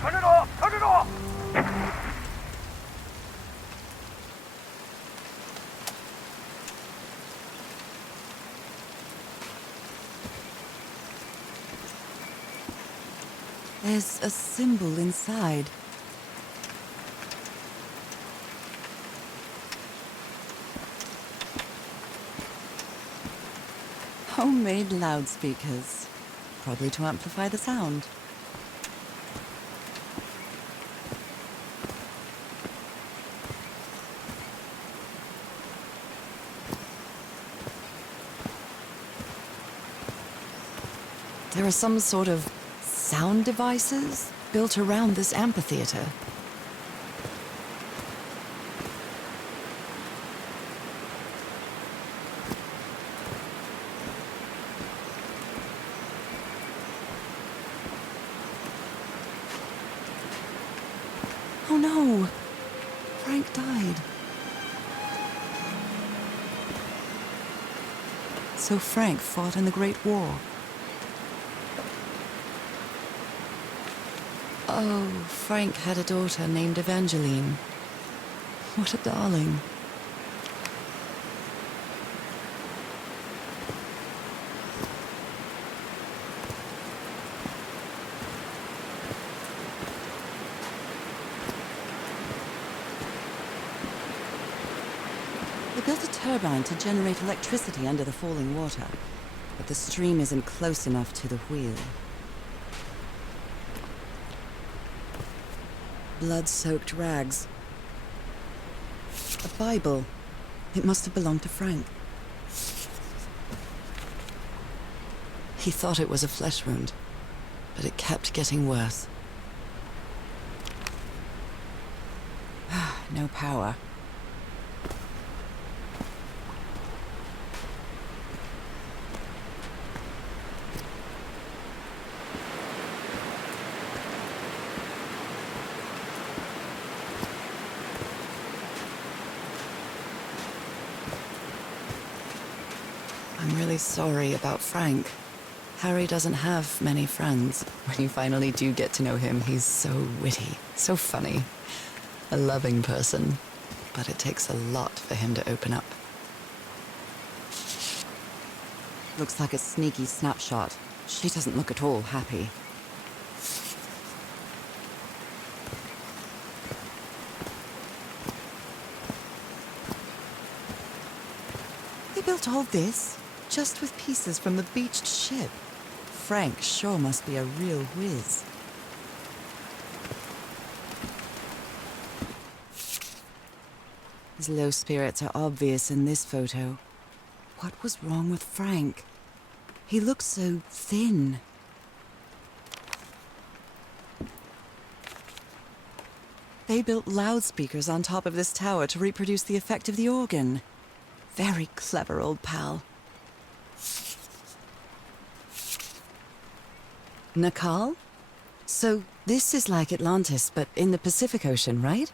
Turn it off! Turn it off! There's a symbol inside. Homemade loudspeakers. Probably to amplify the sound. There are some sort of sound devices built around this amphitheater. Oh no! Frank died. So Frank fought in the Great War. Oh, Frank had a daughter named Evangeline. What a darling. They built a turbine to generate electricity under the falling water, but the stream isn't close enough to the wheel. Blood-soaked rags. A Bible. It must have belonged to Frank. He thought it was a flesh wound, but it kept getting worse. No power. I'm really sorry about Frank. Harry doesn't have many friends. When you finally do get to know him, he's so witty, so funny. A loving person. But it takes a lot for him to open up. Looks like a sneaky snapshot. She doesn't look at all happy. They built all this just with pieces from the beached ship. Frank sure must be a real whiz. His low spirits are obvious in this photo. What was wrong with Frank? He looked so thin. They built loudspeakers on top of this tower to reproduce the effect of the organ. Very clever old pal. Nakal? So this is like Atlantis, but in the Pacific Ocean, right?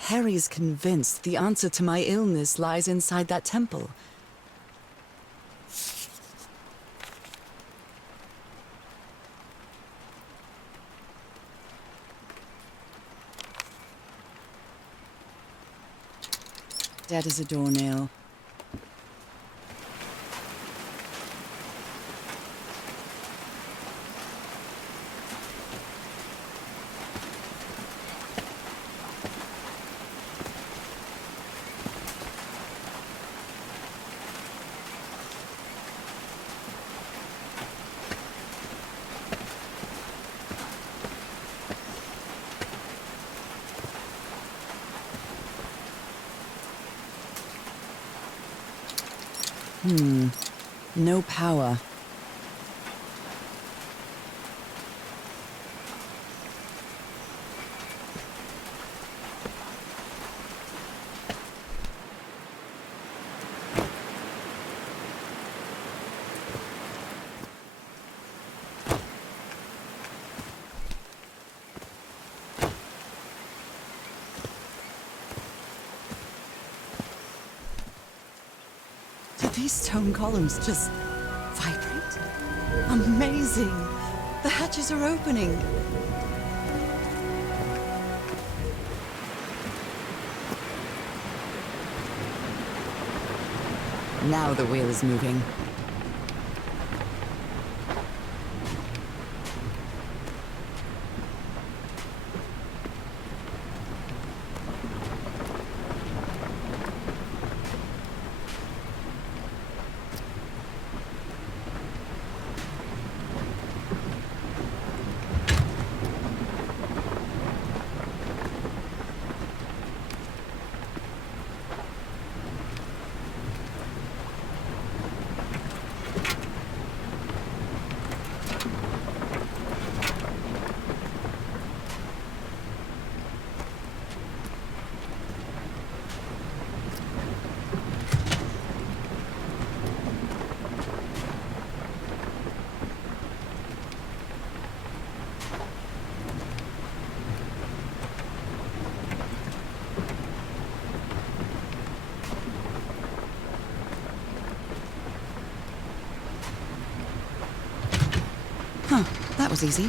Harry Harry's convinced the answer to my illness lies inside that temple. Dead as a doornail. No power. Did these stone columns just vibrate? Amazing! The hatches are opening! Now the wheel is moving. Huh, that was easy.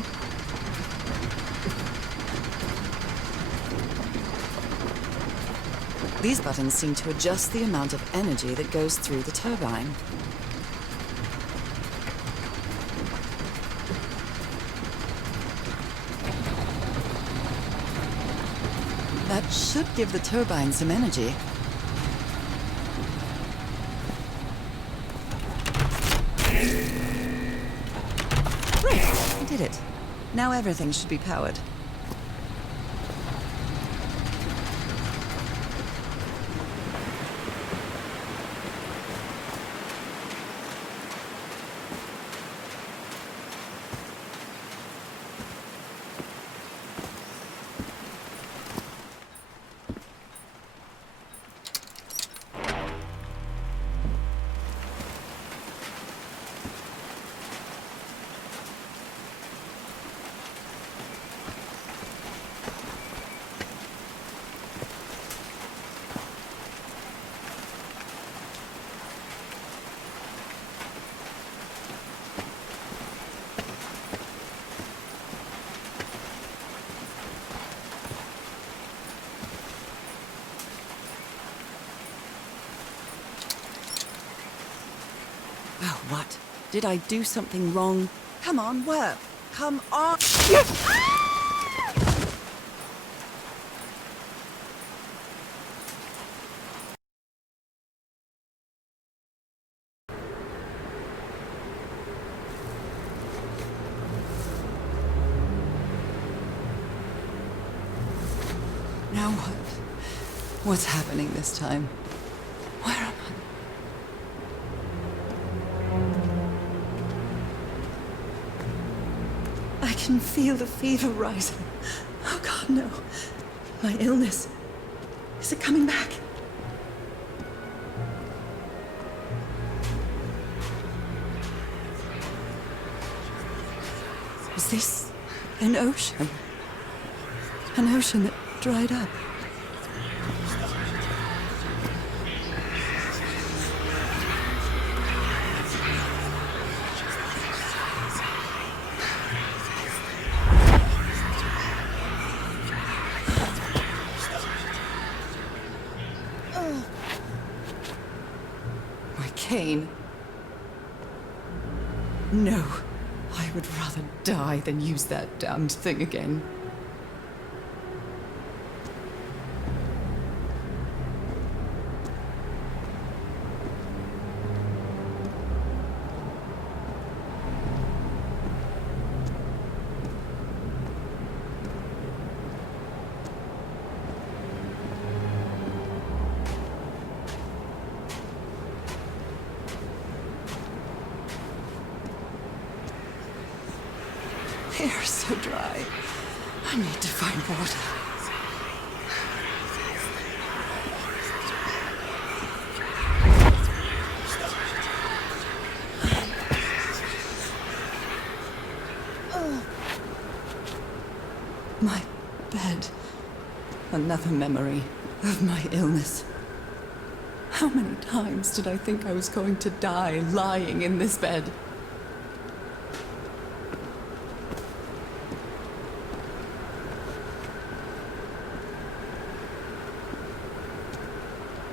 These buttons seem to adjust the amount of energy that goes through the turbine. That should give the turbine some energy. I did it. Now everything should be powered. Oh, what? Did I do something wrong? Come on, work. Come on. Now what? What's happening this time? Where am I? I can feel the fever rising. Oh God, no. My illness. Is it coming back? Is this an ocean? An ocean that dried up? pain. No, I would rather die than use that damned thing again. Hair so dry. I need to find water. My bed. Another memory of my illness. How many times did I think I was going to die lying in this bed?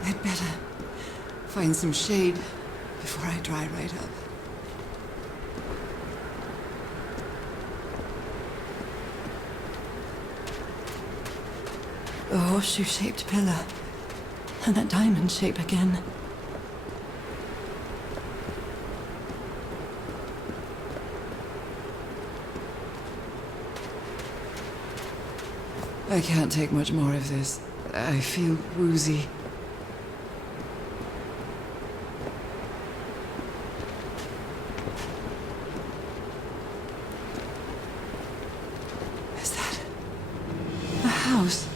I'd better find some shade before I dry right up. The horseshoe-shaped pillar. And that diamond shape again. I can't take much more of this. I feel woozy. Is that a house?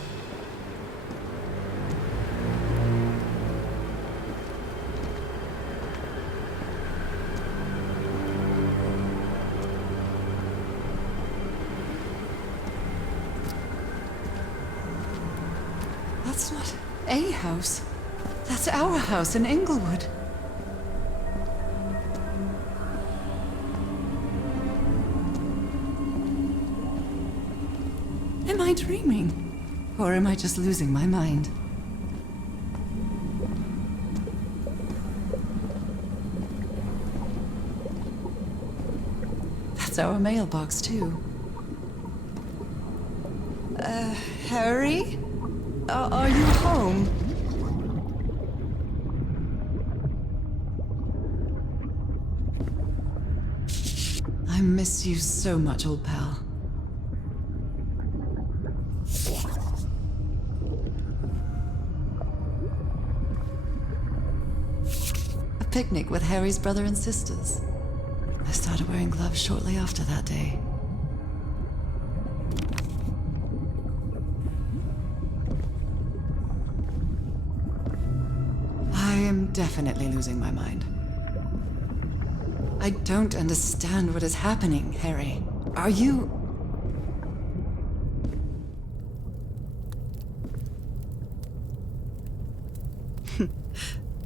That's not a house. That's our house in Inglewood. Am I dreaming? Or am I just losing my mind? That's our mailbox, too. Harry? Are you home? I miss you so much, old pal. A picnic with Harry's brother and sisters. I started wearing gloves shortly after that day. I am definitely losing my mind. I don't understand what is happening, Harry. Are you...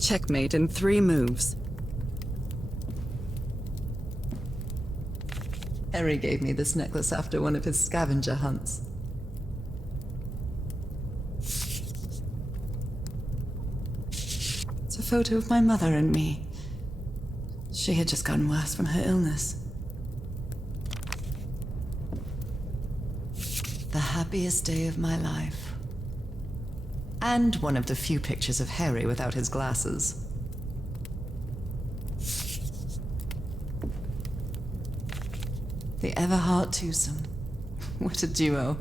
Checkmate in 3 moves. Harry gave me this necklace after one of his scavenger hunts. It's a photo of my mother and me. She had just gotten worse from her illness. The happiest day of my life. And one of the few pictures of Harry without his glasses. The Everhart twosome. What a duo.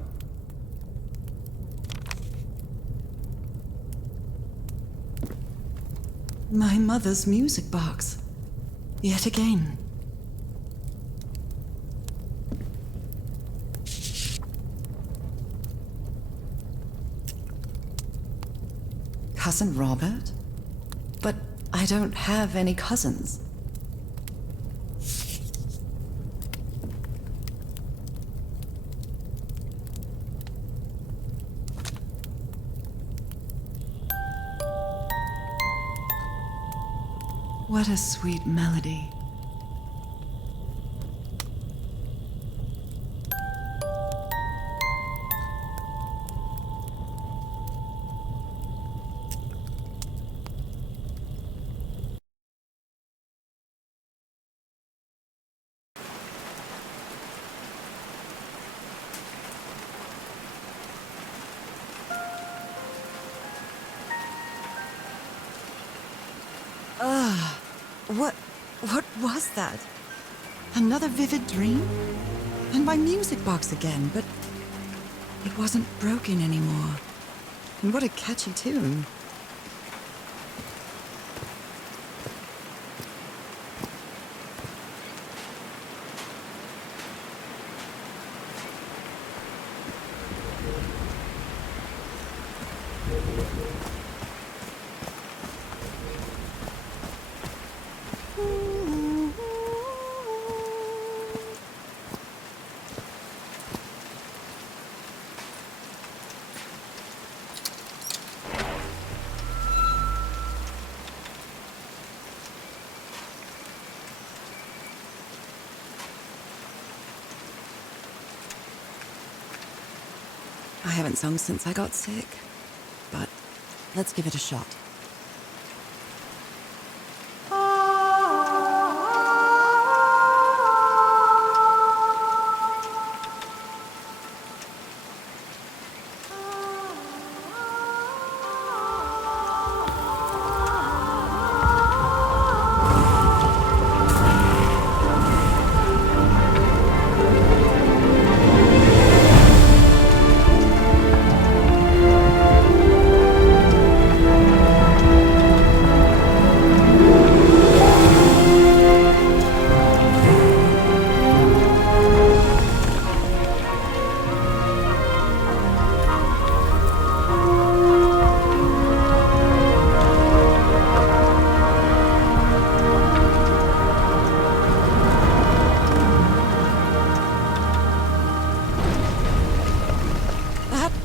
My mother's music box. Yet again. Cousin Robert? But I don't have any cousins. What a sweet melody. What was that? Another vivid dream? And my music box again, but it wasn't broken anymore. And what a catchy tune. I haven't sung since I got sick, but let's give it a shot.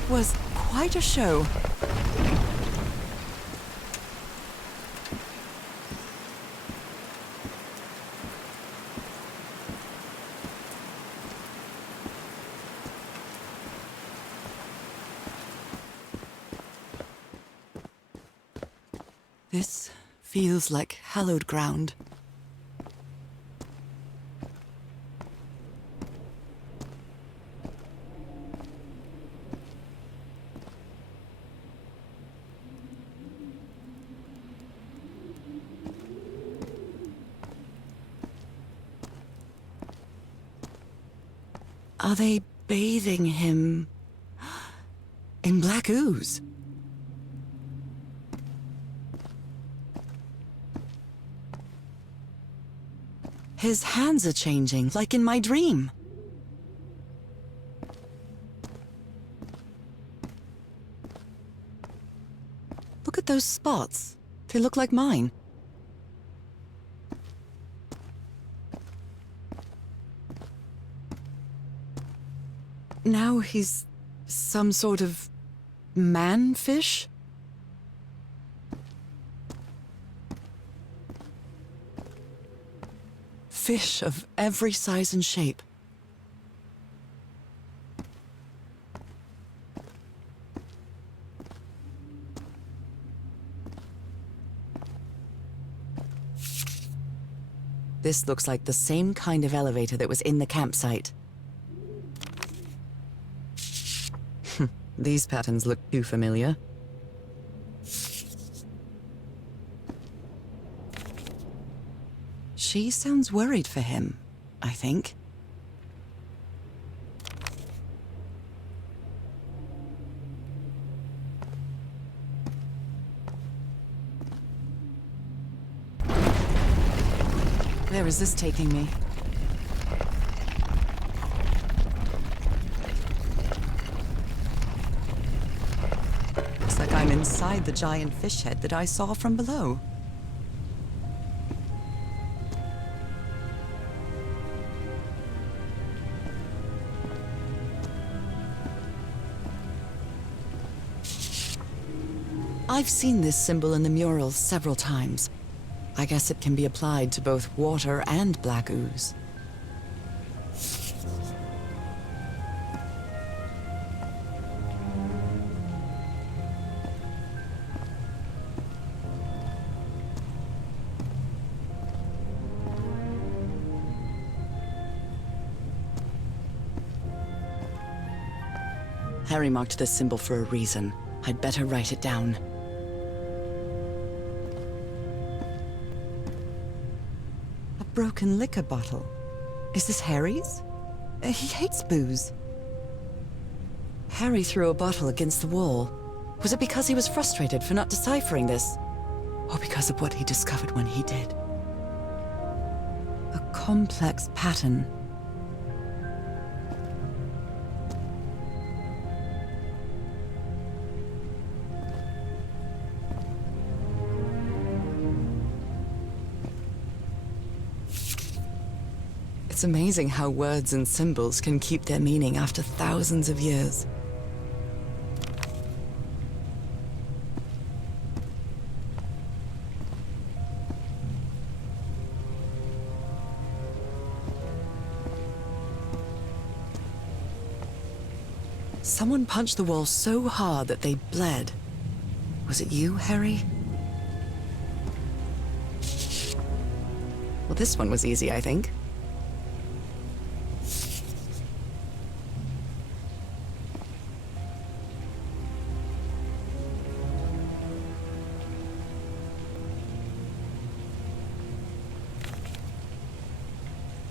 Was quite a show. This feels like hallowed ground. Are they bathing him in black ooze? His hands are changing, like in my dream. Look at those spots. They look like mine. Now he's some sort of man-fish? Fish of every size and shape. This looks like the same kind of elevator that was in the campsite. These patterns look too familiar. She sounds worried for him, I think. Where is this taking me? Looks like I'm inside the giant fish head that I saw from below. I've seen this symbol in the murals several times. I guess it can be applied to both water and black ooze. Harry marked this symbol for a reason. I'd better write it down. broken liquor bottle. Is this Harry's? He hates booze. Harry threw a bottle against the wall. Was it because he was frustrated for not deciphering this? Or because of what he discovered when he did? A complex pattern. It's amazing how words and symbols can keep their meaning after thousands of years. Someone punched the wall so hard that they bled. Was it you, Harry? Well, this one was easy, I think.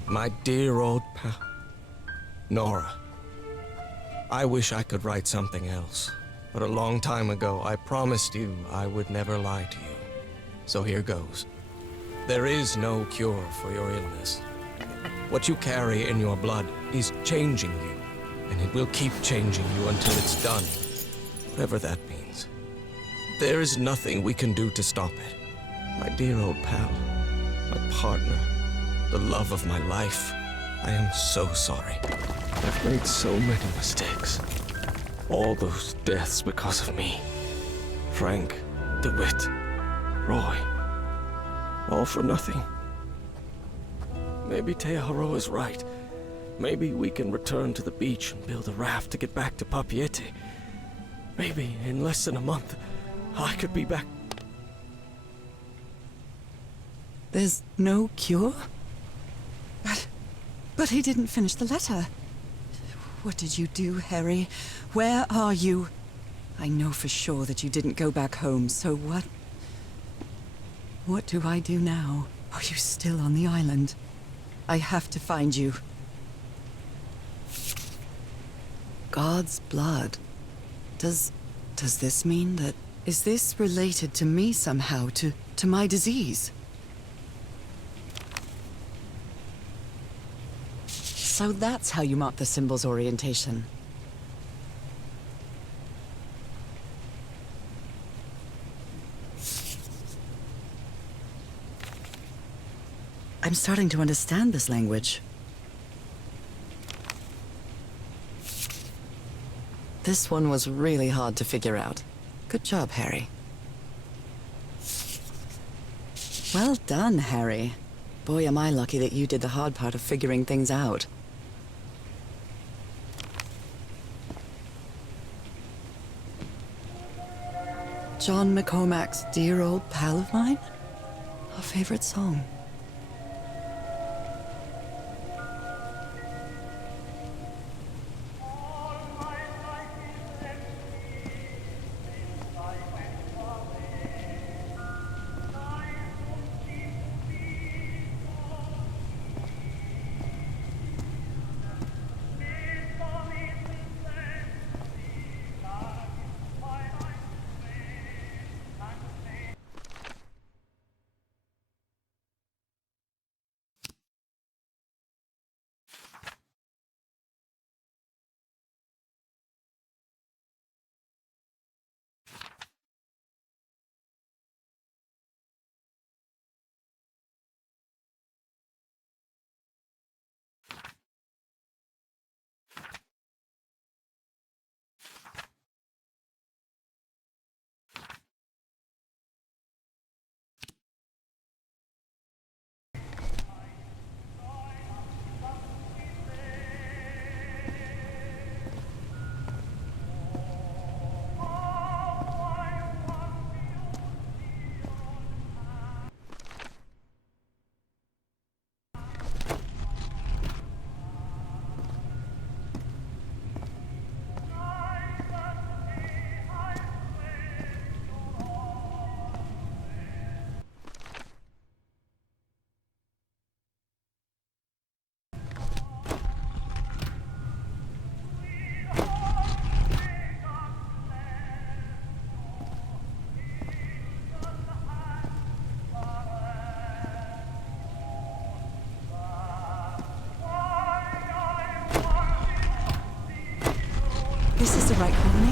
My dear old pal, Norah. I wish I could write something else, but a long time ago I promised you I would never lie to you. So here goes. There is no cure for your illness. What you carry in your blood is changing you, and it will keep changing you until it's done, whatever that means. There is nothing we can do to stop it. My dear old pal, my partner, the love of my life, I am so sorry. I've made so many mistakes. All those deaths because of me. Frank, DeWitt, Roy. All for nothing. Maybe Teodoro is right. Maybe we can return to the beach and build a raft to get back to Papiete. Maybe in less than a month, I could be back. There's no cure? But he didn't finish the letter. What did you do, Harry? Where are you? I know for sure that you didn't go back home, so what? What do I do now? Are you still on the island? I have to find you. God's blood. Does this mean that... Is this related to me somehow, to my disease? So that's how you mark the symbol's orientation. I'm starting to understand this language. This one was really hard to figure out. Good job, Harry. Well done, Harry. Boy, am I lucky that you did the hard part of figuring things out. John McCormack's Dear Old Pal of Mine? Our favorite song.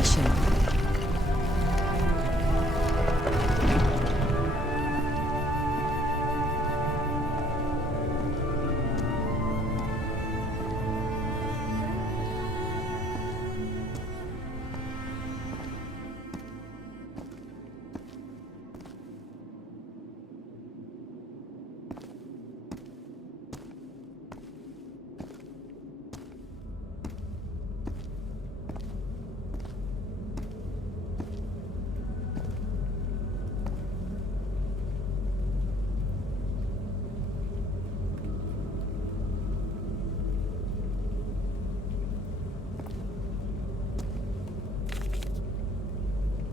connection.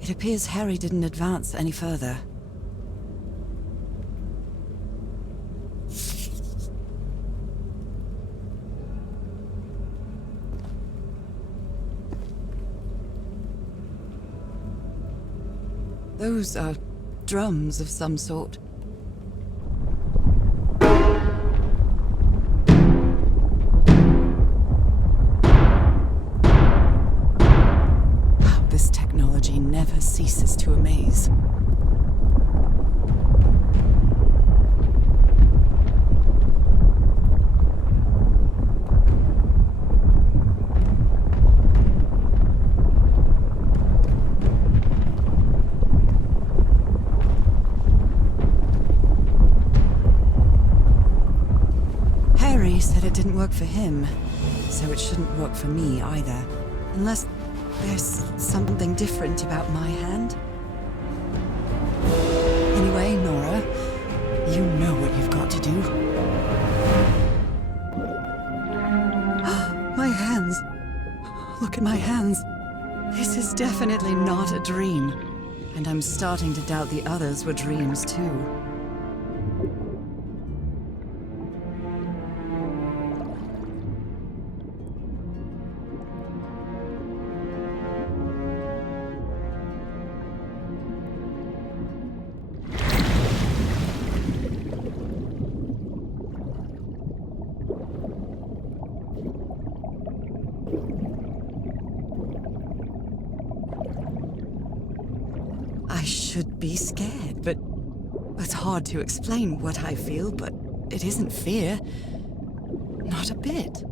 It appears Harry didn't advance any further. Those are drums of some sort. This technology never ceases to amaze. Harry said it didn't work for him, so it shouldn't work for me either. Unless there's something different about my hand. Anyway, Norah, you know what you've got to do. My hands. Look at my hands. This is definitely not a dream. And I'm starting to doubt the others were dreams too. I should be scared, but it's hard to explain what I feel, but it isn't fear. Not a bit.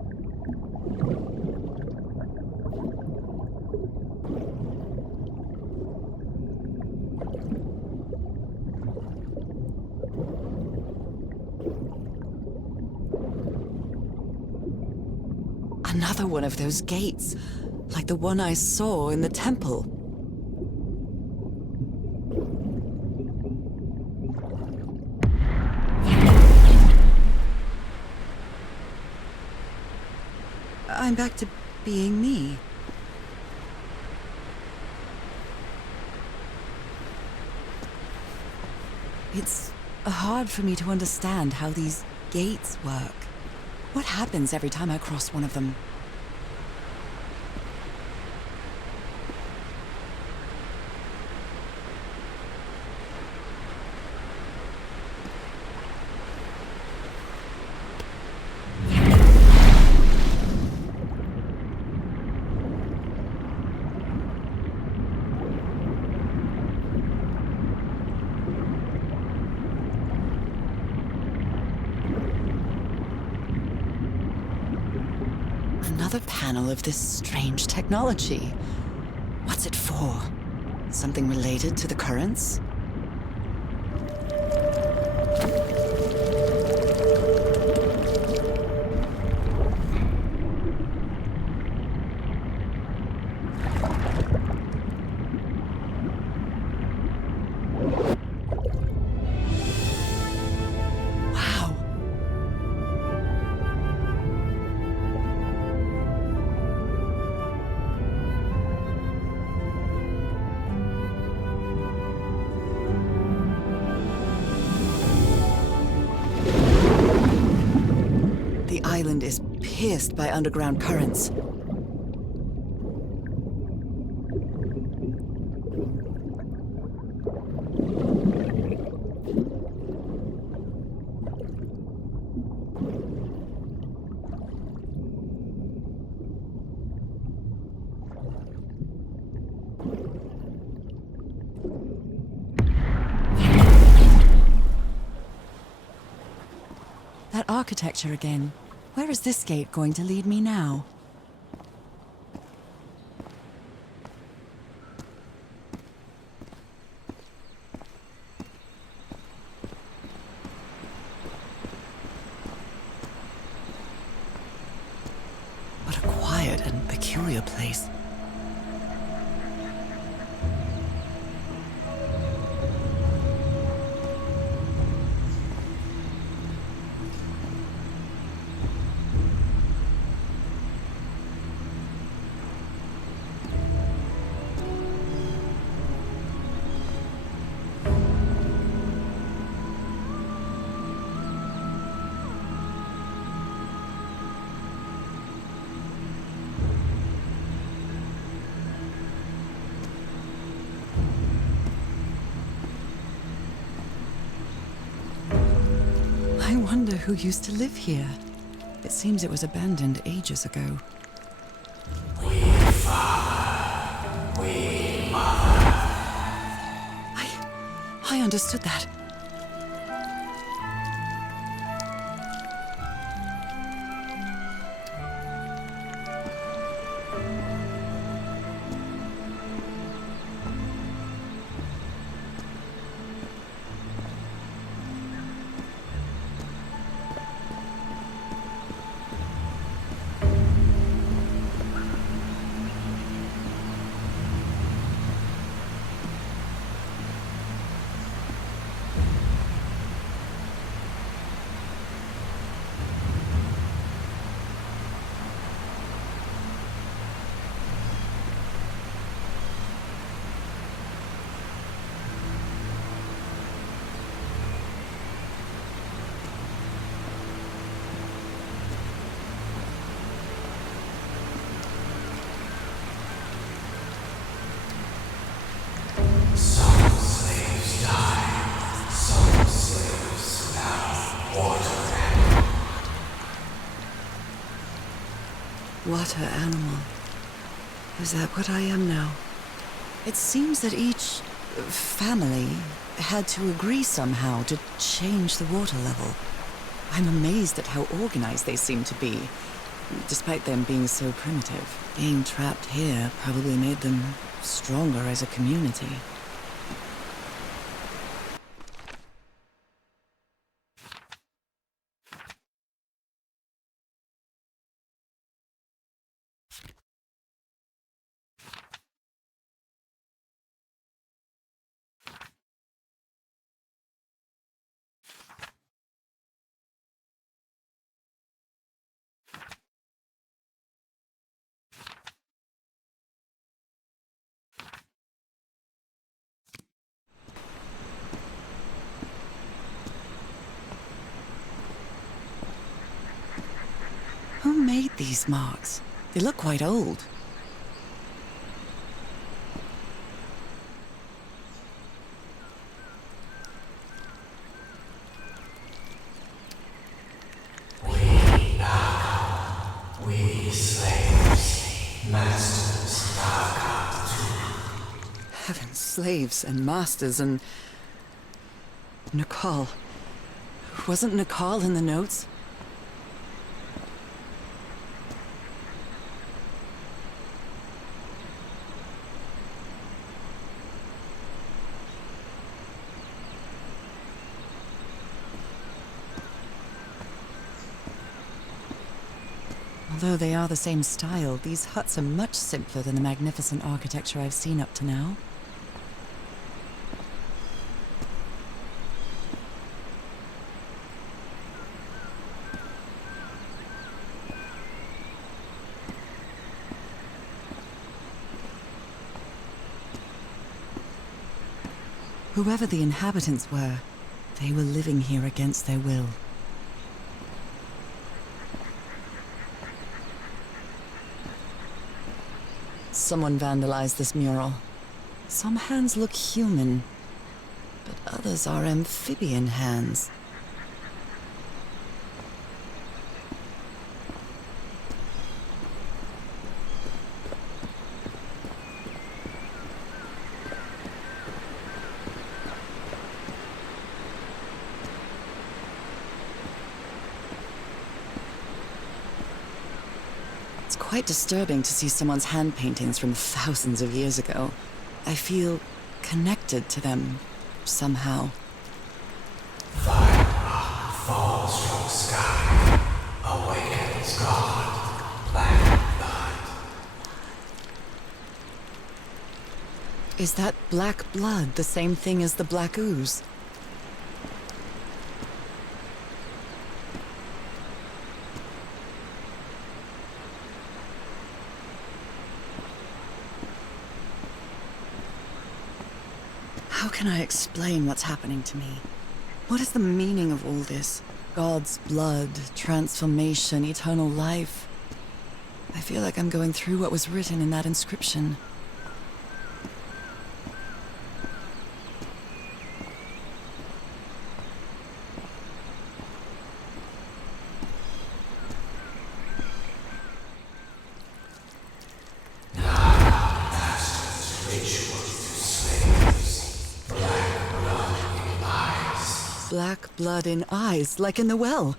Another one of those gates, like the one I saw in the temple. I'm back to being me. It's hard for me to understand how these gates work. What happens every time I cross one of them? Another panel of this strange technology. What's it for? Something related to the currents? The island is pierced by underground currents. That architecture again. Where is this gate going to lead me now? What a quiet and peculiar place. I wonder who used to live here. It seems it was abandoned ages ago. I understood that. Water animal. Is that what I am now? It seems that each family had to agree somehow to change the water level. I'm amazed at how organized they seem to be, despite them being so primitive. Being trapped here probably made them stronger as a community. Who made these marks? They look quite old. We slaves, masters, Naga too. Heavens, slaves and masters and... Nicole. Wasn't Nicole in the notes? Although they are the same style, these huts are much simpler than the magnificent architecture I've seen up to now. Whoever the inhabitants were, they were living here against their will. Someone vandalized this mural. Some hands look human, but others are amphibian hands. It's quite disturbing to see someone's hand paintings from thousands of years ago. I feel connected to them somehow. Fire rock falls from sky, awakens God, black blood. Is that black blood the same thing as the black ooze? How can I explain what's happening to me? What is the meaning of all this? God's blood, transformation, eternal life. I feel like I'm going through what was written in that inscription. Black blood in eyes, like in the well.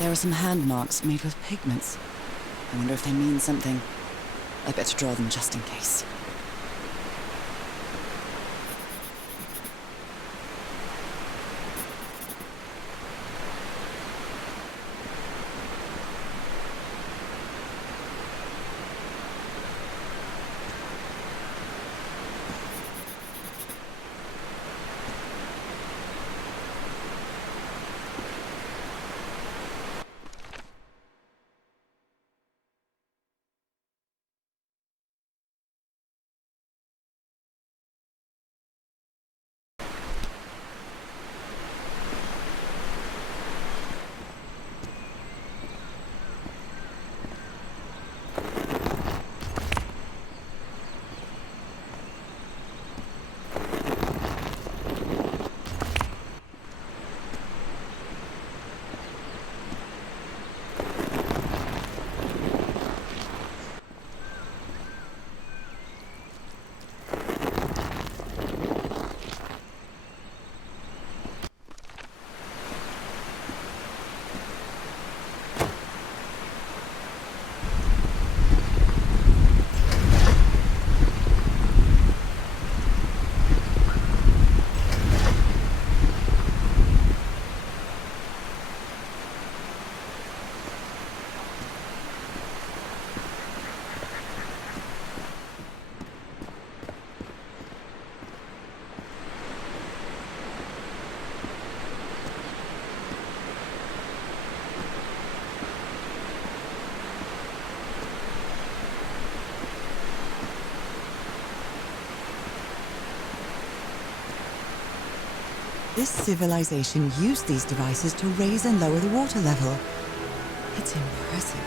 There are some hand marks made with pigments. I wonder if they mean something. I better draw them just in case. This civilization used these devices to raise and lower the water level. It's impressive.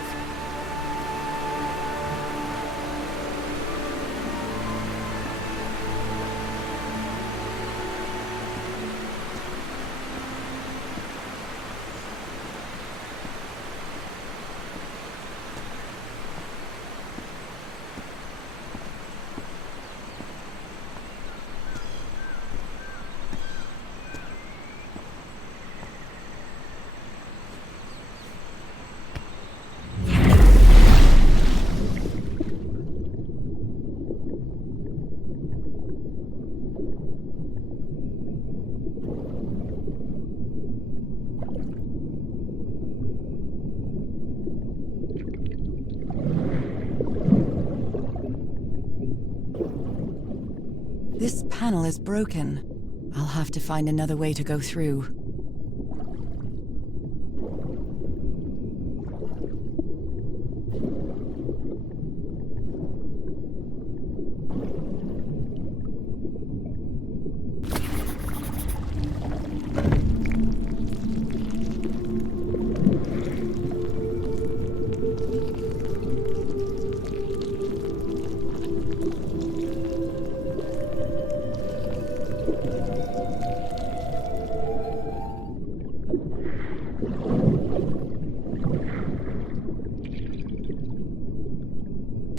This panel is broken. I'll have to find another way to go through.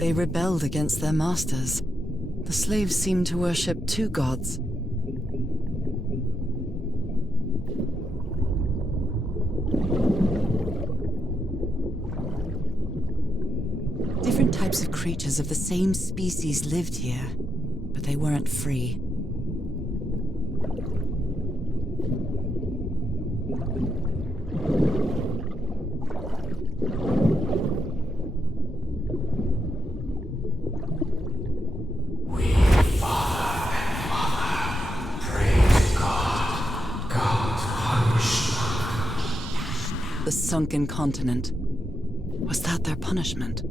They rebelled against their masters. The slaves seemed to worship two gods. Different types of creatures of the same species lived here, but they weren't free. The sunken continent. Was that their punishment?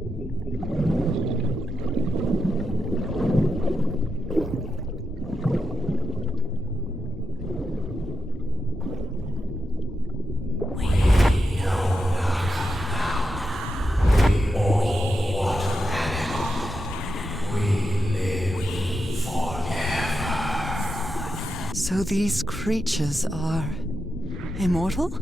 So these creatures are immortal?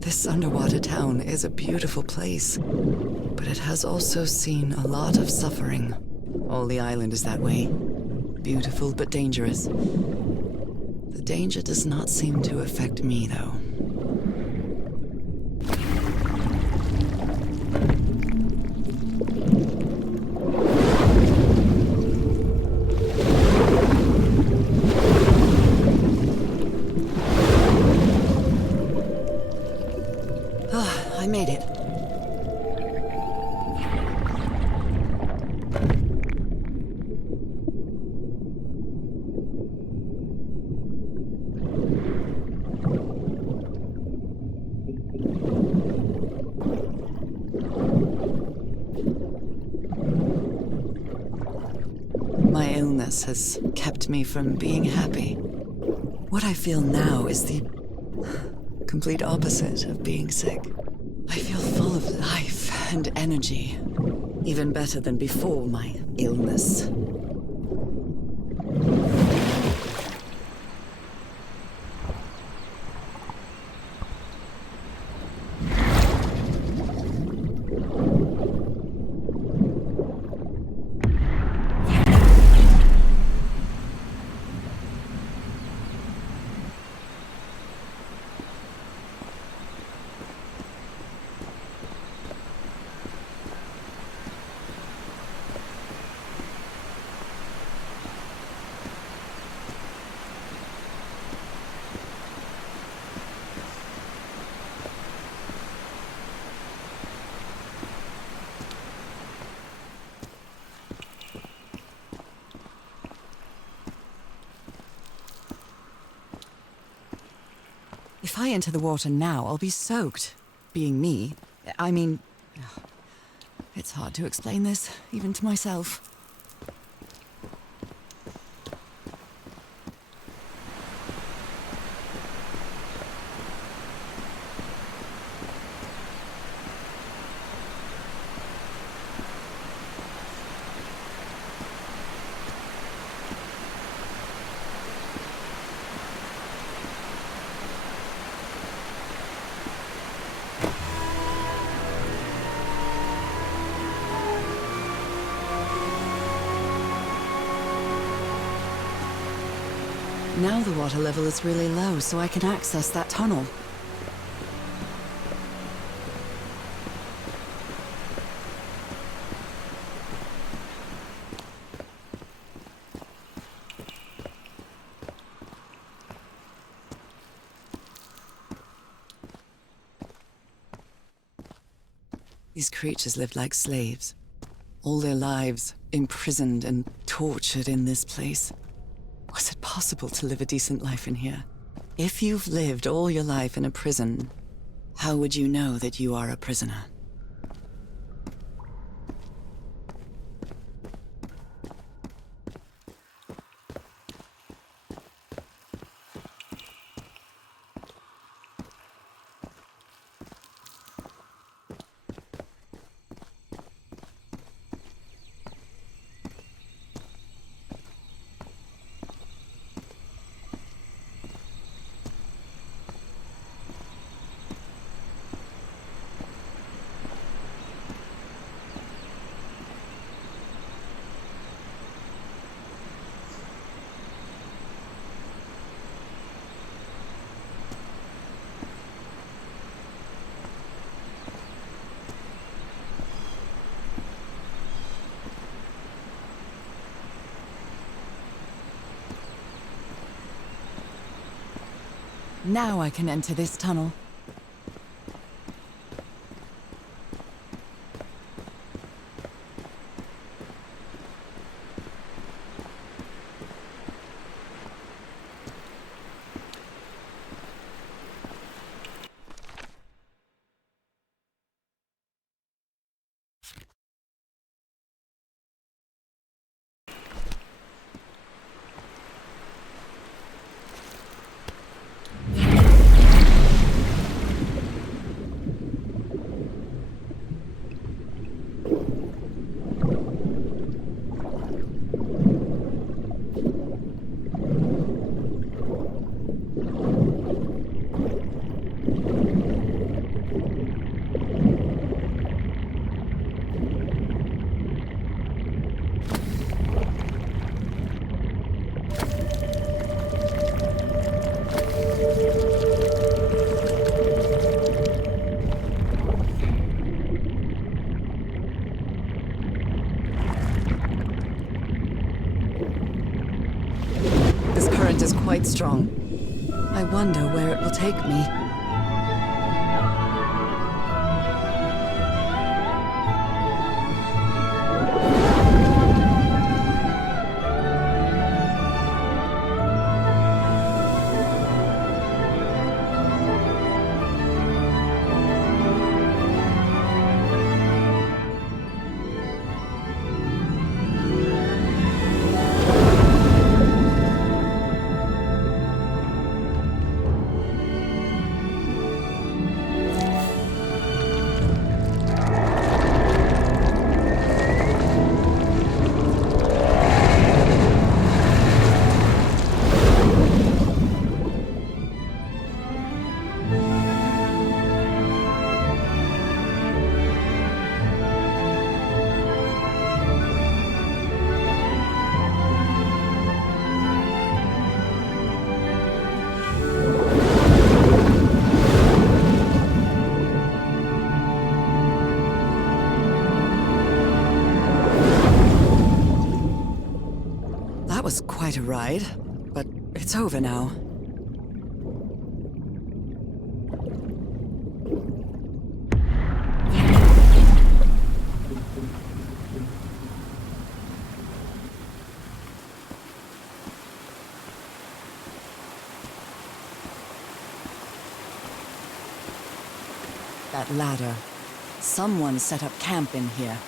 This underwater town is a beautiful place, but it has also seen a lot of suffering. All the island is that way. Beautiful but dangerous. The danger does not seem to affect me, though. I made it. My illness has kept me from being happy. What I feel now is the complete opposite of being sick. I feel full of life and energy, even better than before my illness. If I enter the water now, I'll be soaked. Being me, I mean, It's hard to explain this, even to myself. Now the water level is really low, so I can access that tunnel. These creatures lived like slaves. All their lives imprisoned and tortured in this place. Was it possible to live a decent life in here? If you've lived all your life in a prison, how would you know that you are a prisoner? Now I can enter this tunnel. Is quite strong. I wonder where it will take me. That was quite a ride, but it's over now. That ladder. Someone set up camp in here.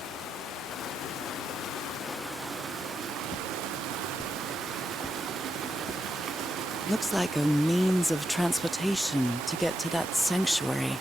Looks like a means of transportation to get to that sanctuary.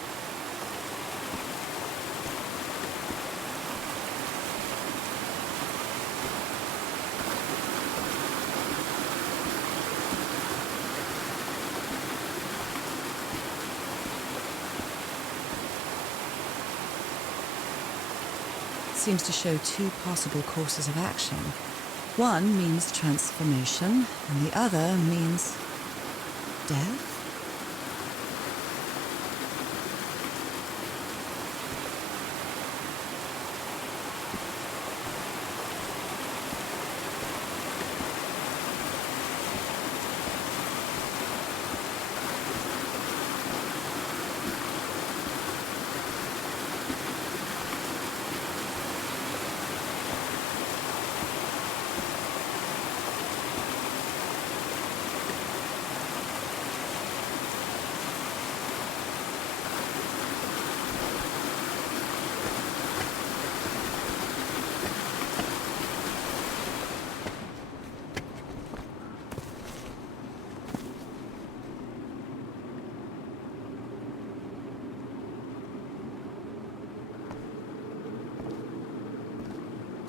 Seems to show two possible courses of action. One means transformation, and the other means death?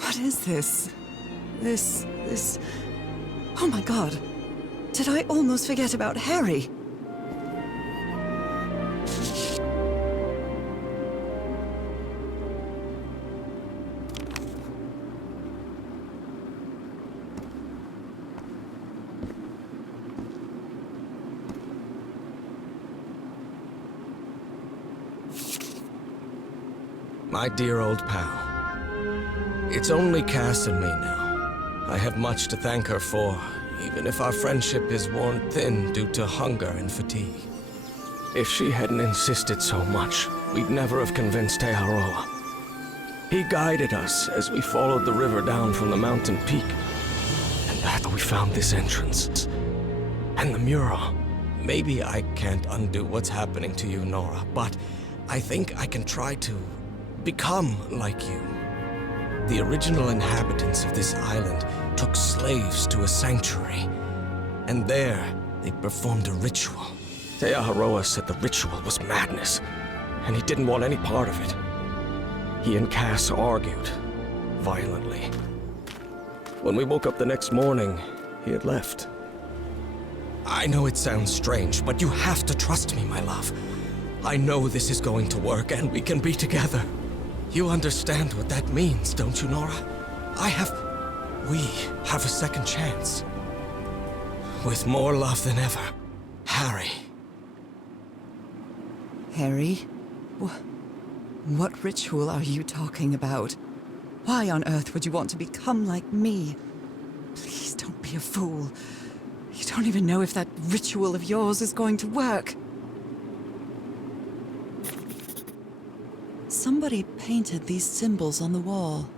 What is this? This... Oh my god! Did I almost forget about Harry? My dear old pal. It's only Cass and me now. I have much to thank her for, even if our friendship is worn thin due to hunger and fatigue. If she hadn't insisted so much, we'd never have convinced Aotearoa. He guided us as we followed the river down from the mountain peak. And that's how we found this entrance. And the mural. Maybe I can't undo what's happening to you, Norah, but I think I can try to become like you. The original inhabitants of this island took slaves to a sanctuary, and there they performed a ritual. Aotearoa said the ritual was madness, and he didn't want any part of it. He and Cass argued, violently. When we woke up the next morning, he had left. I know it sounds strange, but you have to trust me, my love. I know this is going to work, and we can be together. You understand what that means, don't you, Norah? We have a second chance. With more love than ever, Harry. Harry? What ritual are you talking about? Why on earth would you want to become like me? Please don't be a fool. You don't even know if that ritual of yours is going to work. Somebody painted these symbols on the wall.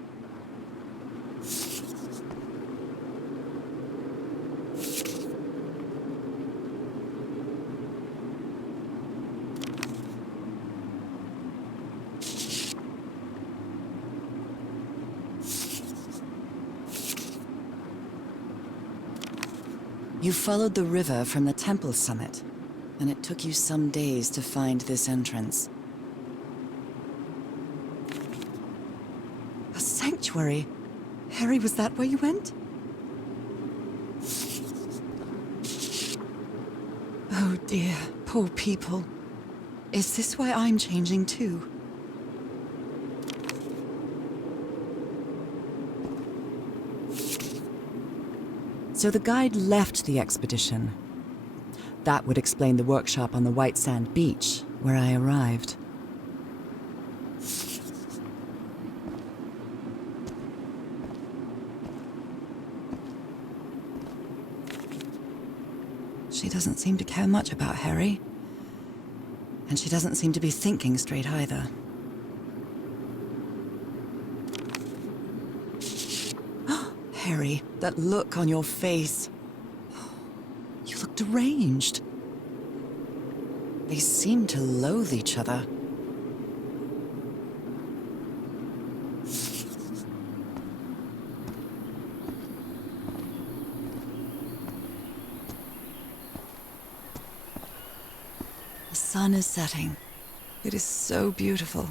You followed the river from the temple summit, and it took you some days to find this entrance. A sanctuary? Harry, was that where you went? Oh dear, poor people. Is this why I'm changing too? So the guide left the expedition. That would explain the workshop on the white sand beach, where I arrived. She doesn't seem to care much about Harry. And she doesn't seem to be thinking straight either. Harry, that look on your face. You look deranged. They seem to loathe each other. The sun is setting. It is so beautiful.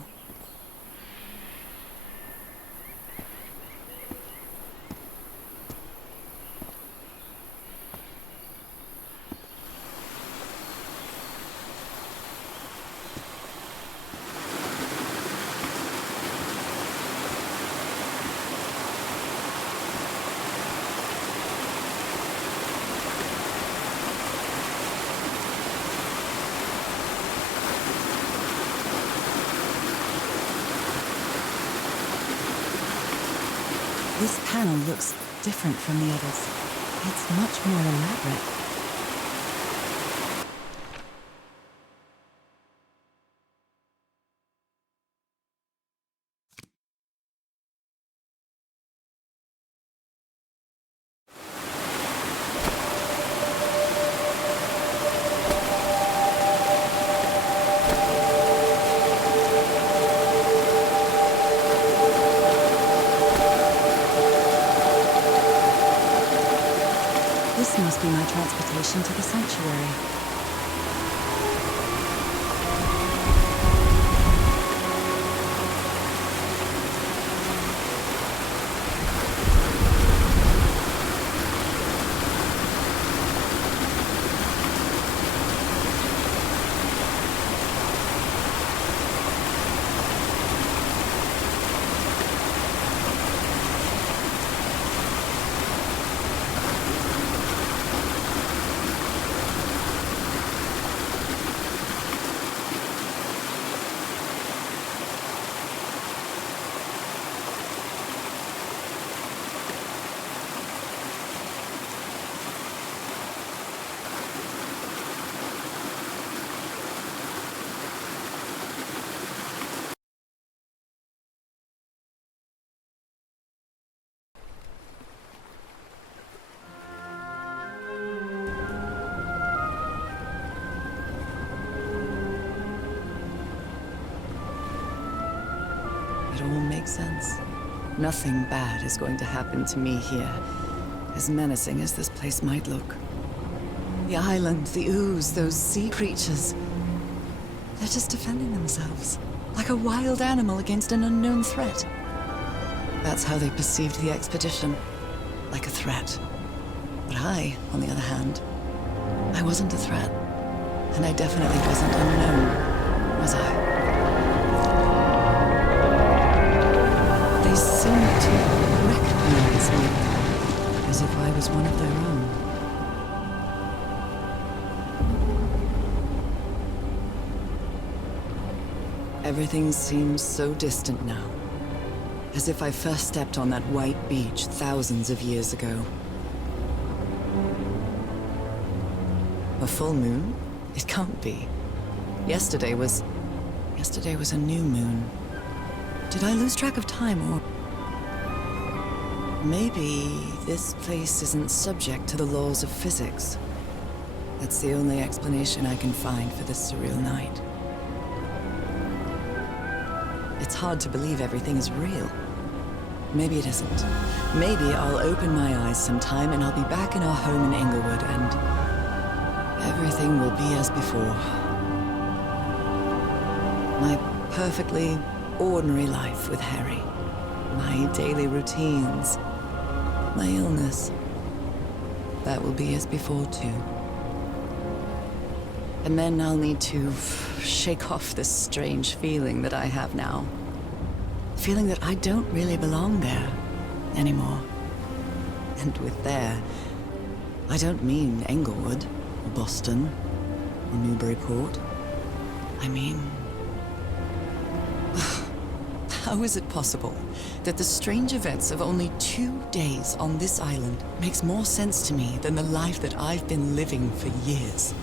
This panel looks different from the others. It's much more elaborate. This must be my transportation to the sanctuary. It all makes sense. Nothing bad is going to happen to me here, as menacing as this place might look. The island, the ooze, those sea creatures. They're just defending themselves, like a wild animal against an unknown threat. That's how they perceived the expedition, like a threat. But I, on the other hand, I wasn't a threat. And I definitely wasn't unknown, was I? They seemed to recognize me, as if I was one of their own. Everything seems so distant now, as if I first stepped on that white beach thousands of years ago. A full moon? It can't be. Yesterday was a new moon. Did I lose track of time, or... Maybe this place isn't subject to the laws of physics. That's the only explanation I can find for this surreal night. It's hard to believe everything is real. Maybe it isn't. Maybe I'll open my eyes sometime and I'll be back in our home in Inglewood and everything will be as before. My perfectly ordinary life with Harry. My daily routines. My illness. That will be as before too. And then I'll need to shake off this strange feeling that I have now. Feeling that I don't really belong there anymore. And with there, I don't mean Englewood, or Boston, or Newburyport. I mean... How is it possible that the strange events of only 2 days on this island makes more sense to me than the life that I've been living for years?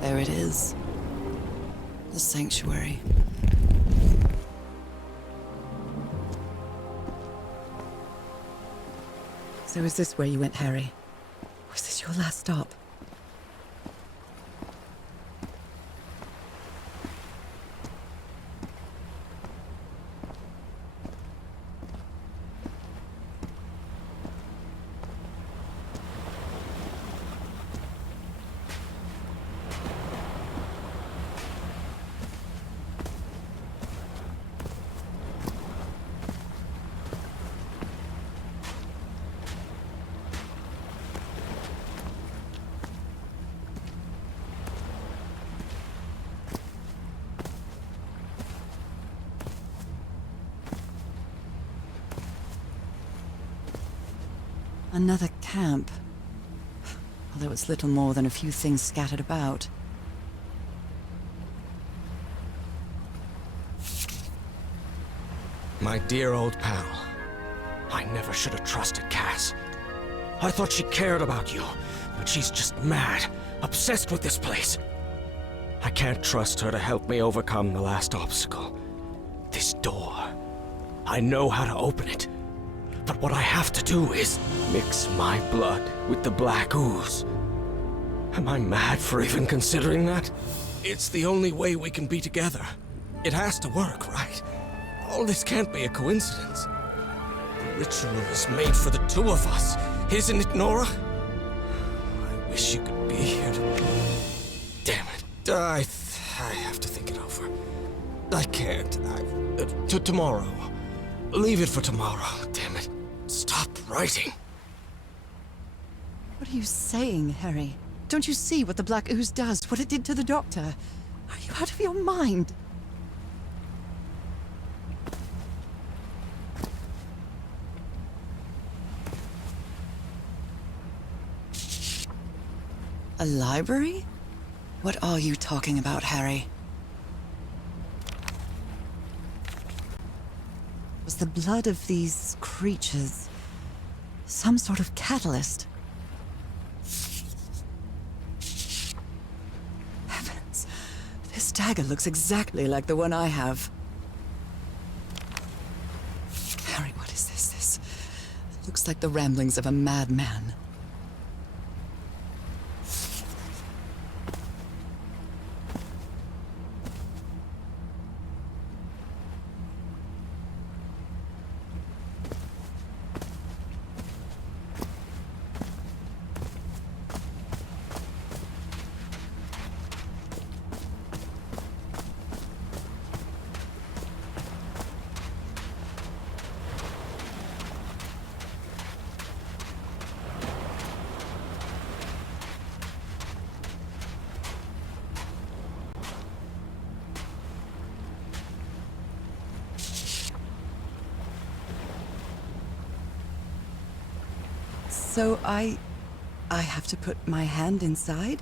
There it is. The sanctuary. So is this where you went, Harry? Was this your last stop? Another camp. Although it's little more than a few things scattered about. My dear old pal. I never should have trusted Cass. I thought she cared about you, but she's just mad, obsessed with this place. I can't trust her to help me overcome the last obstacle. This door. I know how to open it. But what I have to do is mix my blood with the black ooze. Am I mad for even considering that? It's the only way we can be together. It has to work, right? All this can't be a coincidence. The ritual is made for the two of us, isn't it, Norah? I wish you could be here to... Damn it. I have to think it over. I can't. Tomorrow. Leave it for tomorrow. Damn it. Stop writing. What are you saying, Harry? Don't you see what the black ooze does? What it did to the doctor? Are you out of your mind? A library? What are you talking about, Harry? Was the blood of these creatures some sort of catalyst? Heavens, this dagger looks exactly like the one I have. Harry, what is this? This looks like the ramblings of a madman. So I have to put my hand inside?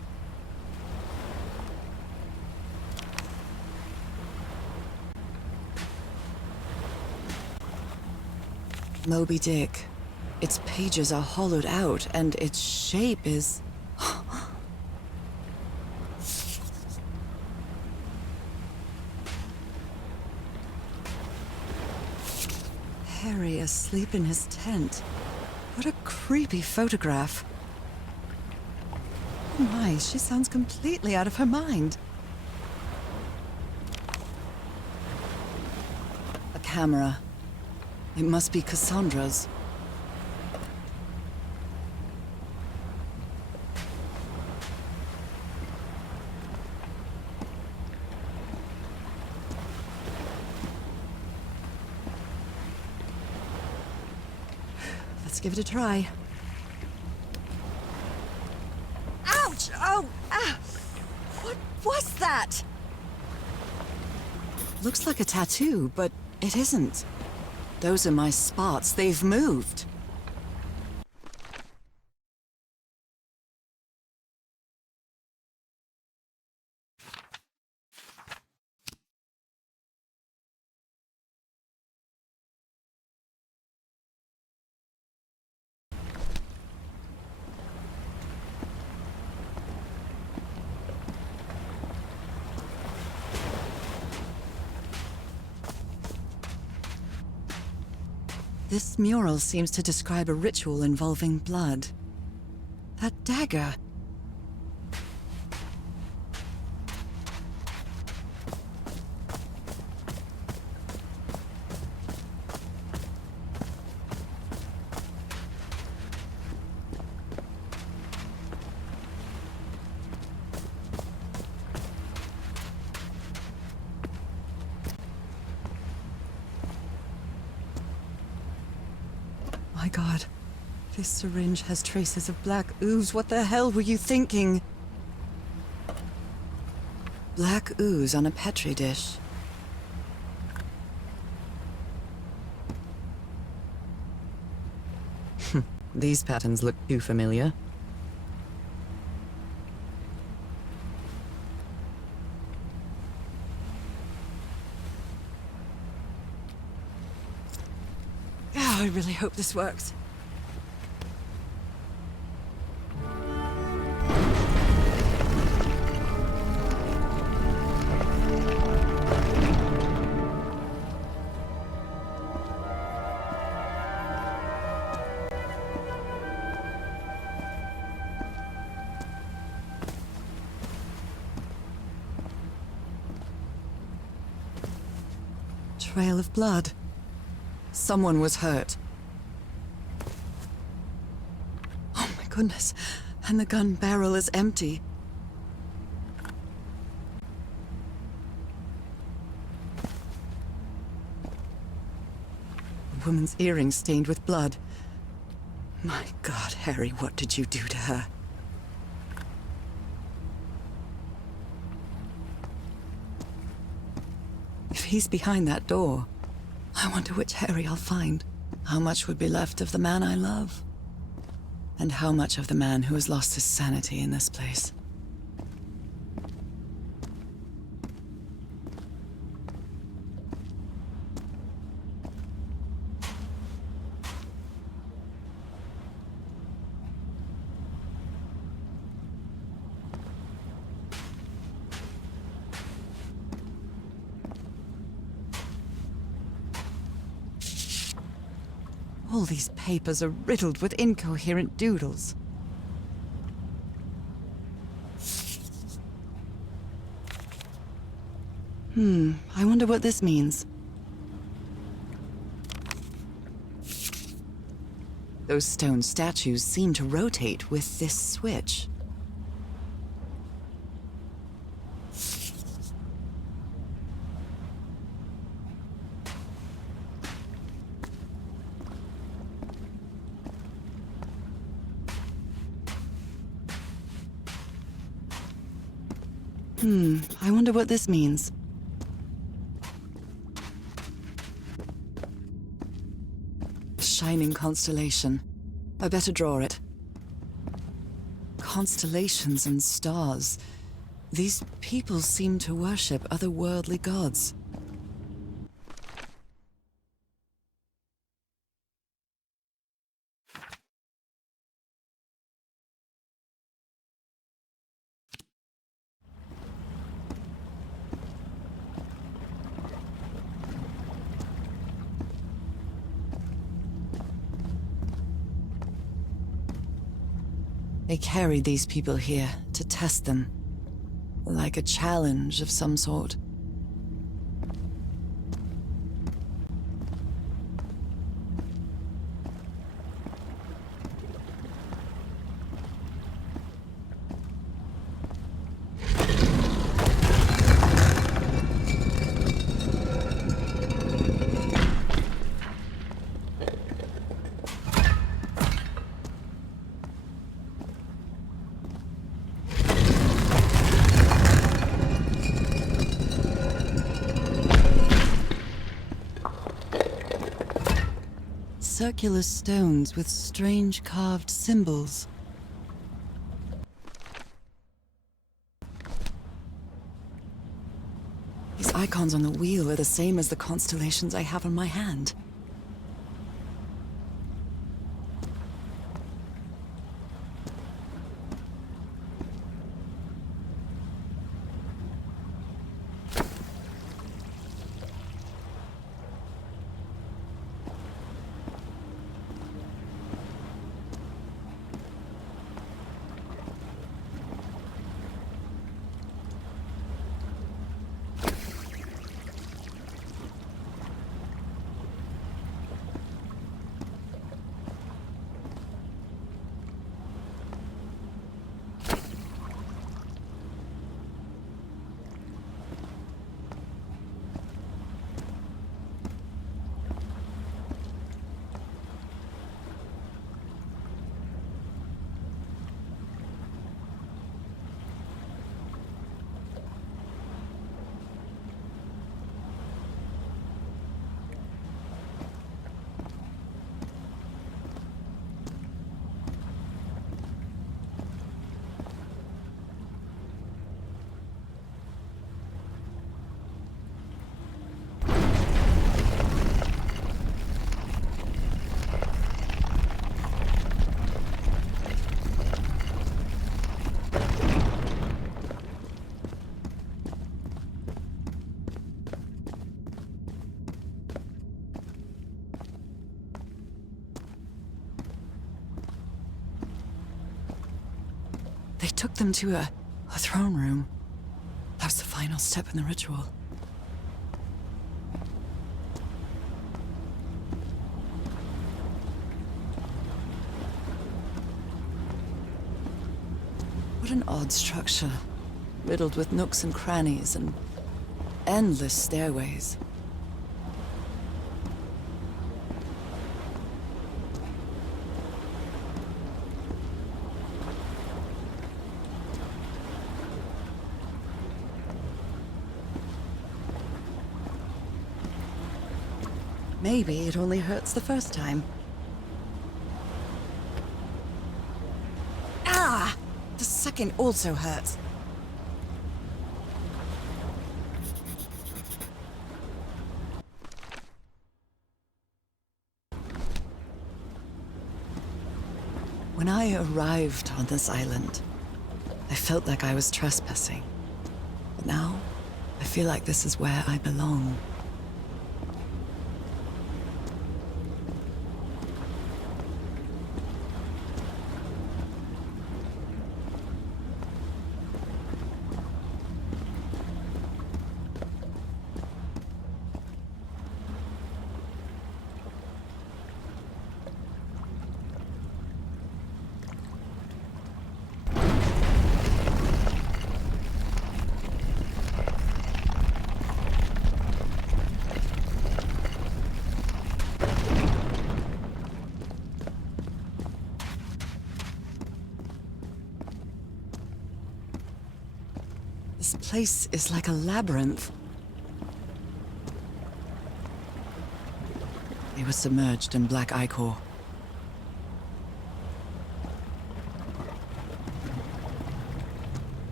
Moby Dick. Its pages are hollowed out, and its shape is... Harry asleep in his tent. What a creepy photograph. Oh my, she sounds completely out of her mind. A camera. It must be Cassandra's. Let's give it a try. Ouch! Oh! Ah! What was that? Looks like a tattoo, but it isn't. Those are my spots. They've moved. This mural seems to describe a ritual involving blood. That dagger. My God, this syringe has traces of black ooze. What the hell were you thinking? Black ooze on a petri dish. These patterns look too familiar. Oh, I really hope this works. Trail of blood. Someone was hurt. Oh my goodness. And the gun barrel is empty. A woman's earring stained with blood. My God, Harry, what did you do to her? If he's behind that door, I wonder which Harry I'll find. How much would be left of the man I love? And how much of the man who has lost his sanity in this place? All these papers are riddled with incoherent doodles. I wonder what this means. Those stone statues seem to rotate with this switch. I wonder what this means. Shining constellation. I better draw it. Constellations and stars. These people seem to worship otherworldly gods. They carried these people here to test them, like a challenge of some sort. Circular stones with strange carved symbols. These icons on the wheel are the same as the constellations I have on my hand. took them to a throne room. That was the final step in the ritual. What an odd structure, riddled with nooks and crannies and endless stairways. Maybe it only hurts the first time. Ah! The second also hurts. When I arrived on this island, I felt like I was trespassing. But now, I feel like this is where I belong. This place is like a labyrinth. They were submerged in black ichor.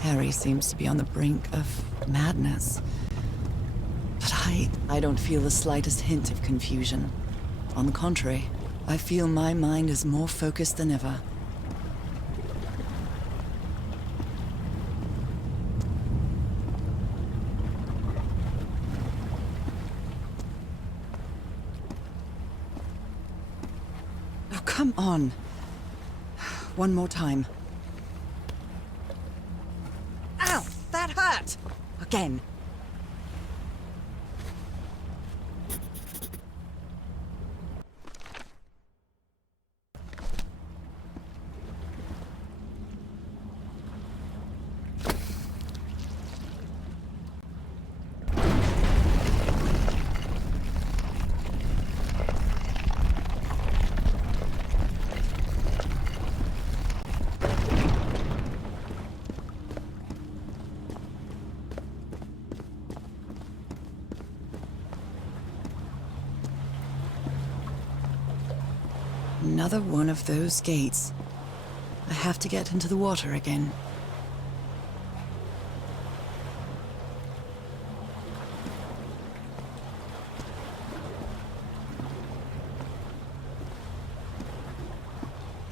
Harry seems to be on the brink of madness. But I don't feel the slightest hint of confusion. On the contrary, I feel my mind is more focused than ever. Oh, come on. One more time. Ow! That hurt! Again. Another one of those gates. I have to get into the water again.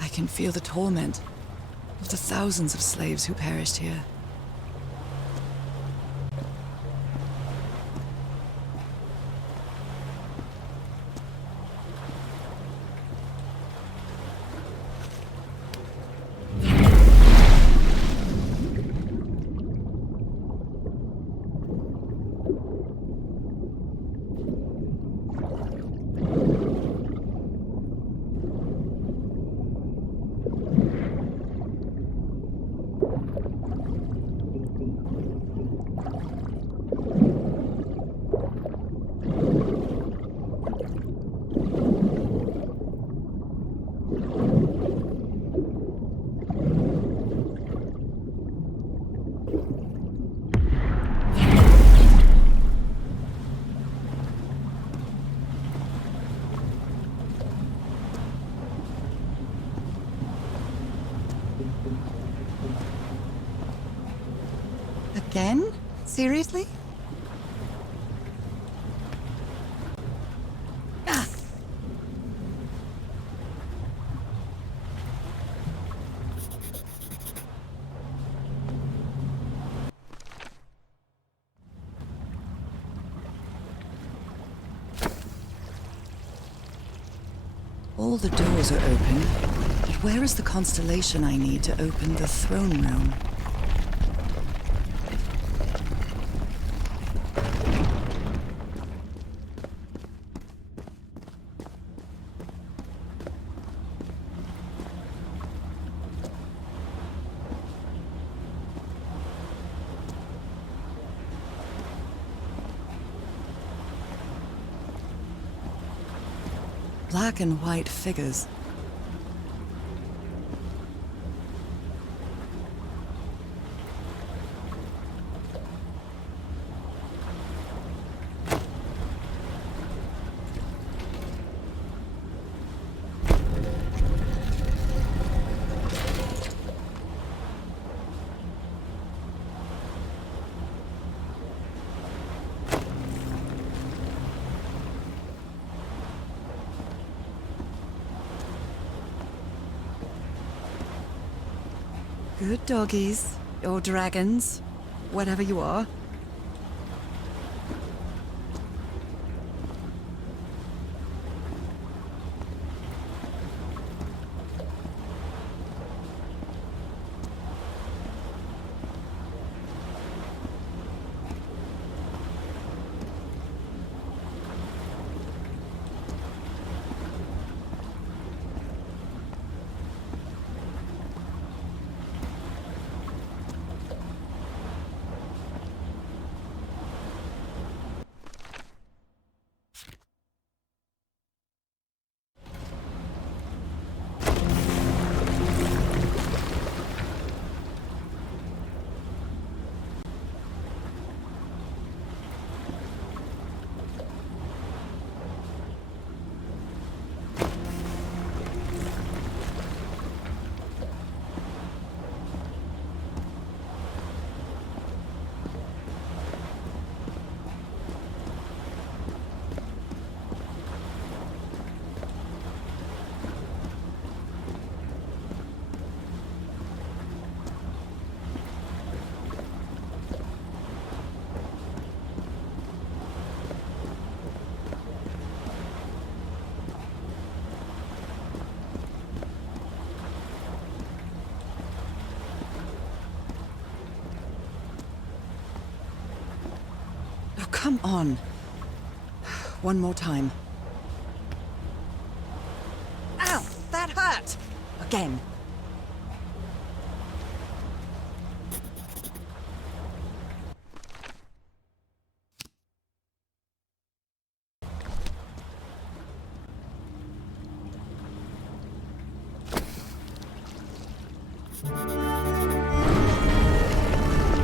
I can feel the torment of the thousands of slaves who perished here. Again? Seriously? Ah! All the doors are open, but where is the constellation I need to open the throne room? Black and white figures. Good doggies, or dragons, whatever you are. Come on. One more time. Ow! That hurt! Again.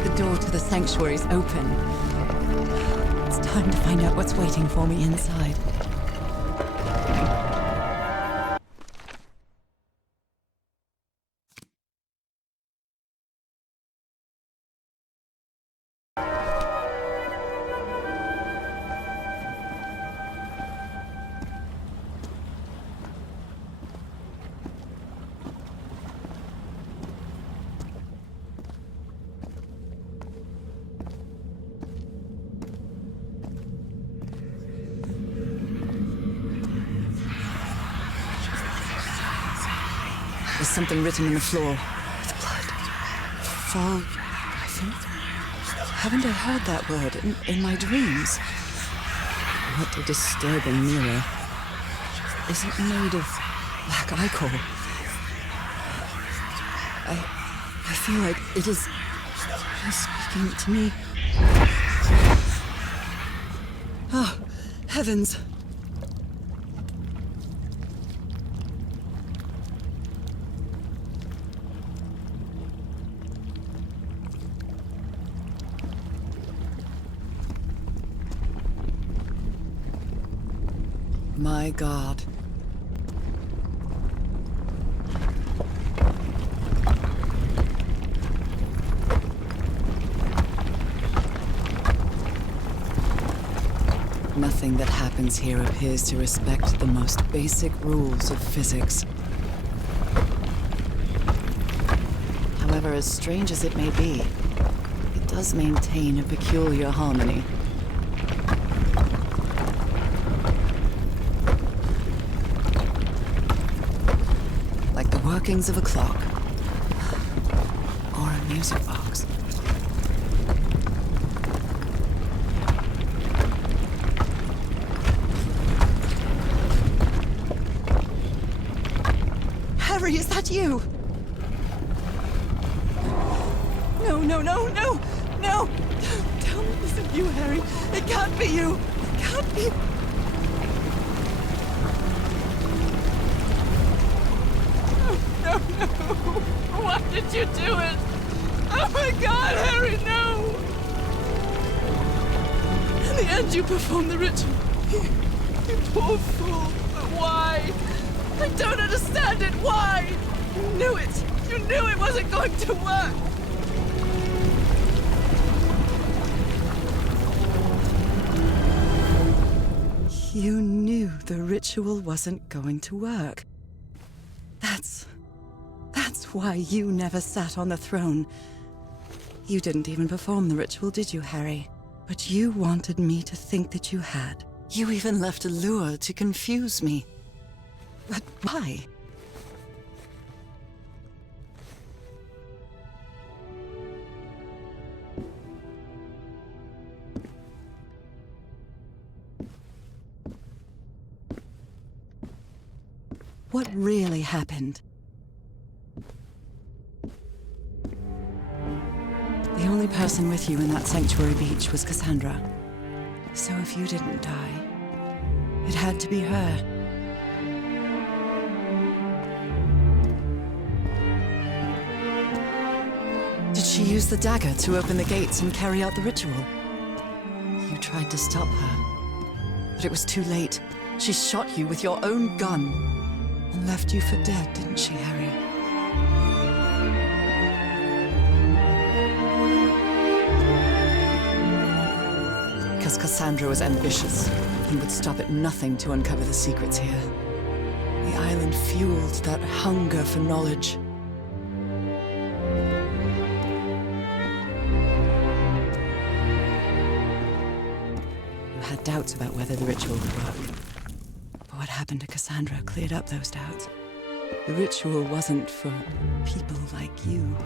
The door to the sanctuary is open. It's time to find out what's waiting for me inside. There's something written in the floor. With blood. Fall, I think. Haven't I heard that word in my dreams? What a disturbing mirror. Is it made of black ichor? I feel like it is speaking to me. Oh, heavens. My God. Nothing that happens here appears to respect the most basic rules of physics. However, as strange as it may be, it does maintain a peculiar harmony. workings of a clock. Or a music box. Harry, is that you? No, no, no, no! No! Don't tell me this isn't you, Harry. It can't be you. It can't be. No, no, no. Why did you do it? Oh my God, Harry, no! In the end, you performed the ritual. You poor fool. But why? I don't understand it. Why? You knew it. You knew it wasn't going to work. You knew the ritual wasn't going to work. That's why you never sat on the throne. You didn't even perform the ritual, did you, Harry? But you wanted me to think that you had. You even left a lure to confuse me. But why? What really happened? The only person with you in that sanctuary beach was Cassandra. So if you didn't die, it had to be her. Did she use the dagger to open the gates and carry out the ritual? You tried to stop her, but it was too late. She shot you with your own gun and left you for dead, didn't she, Harry? Because Cassandra was ambitious and would stop at nothing to uncover the secrets here. The island fueled that hunger for knowledge. You had doubts about whether the ritual would work. But what happened to Cassandra cleared up those doubts. The ritual wasn't for people like you.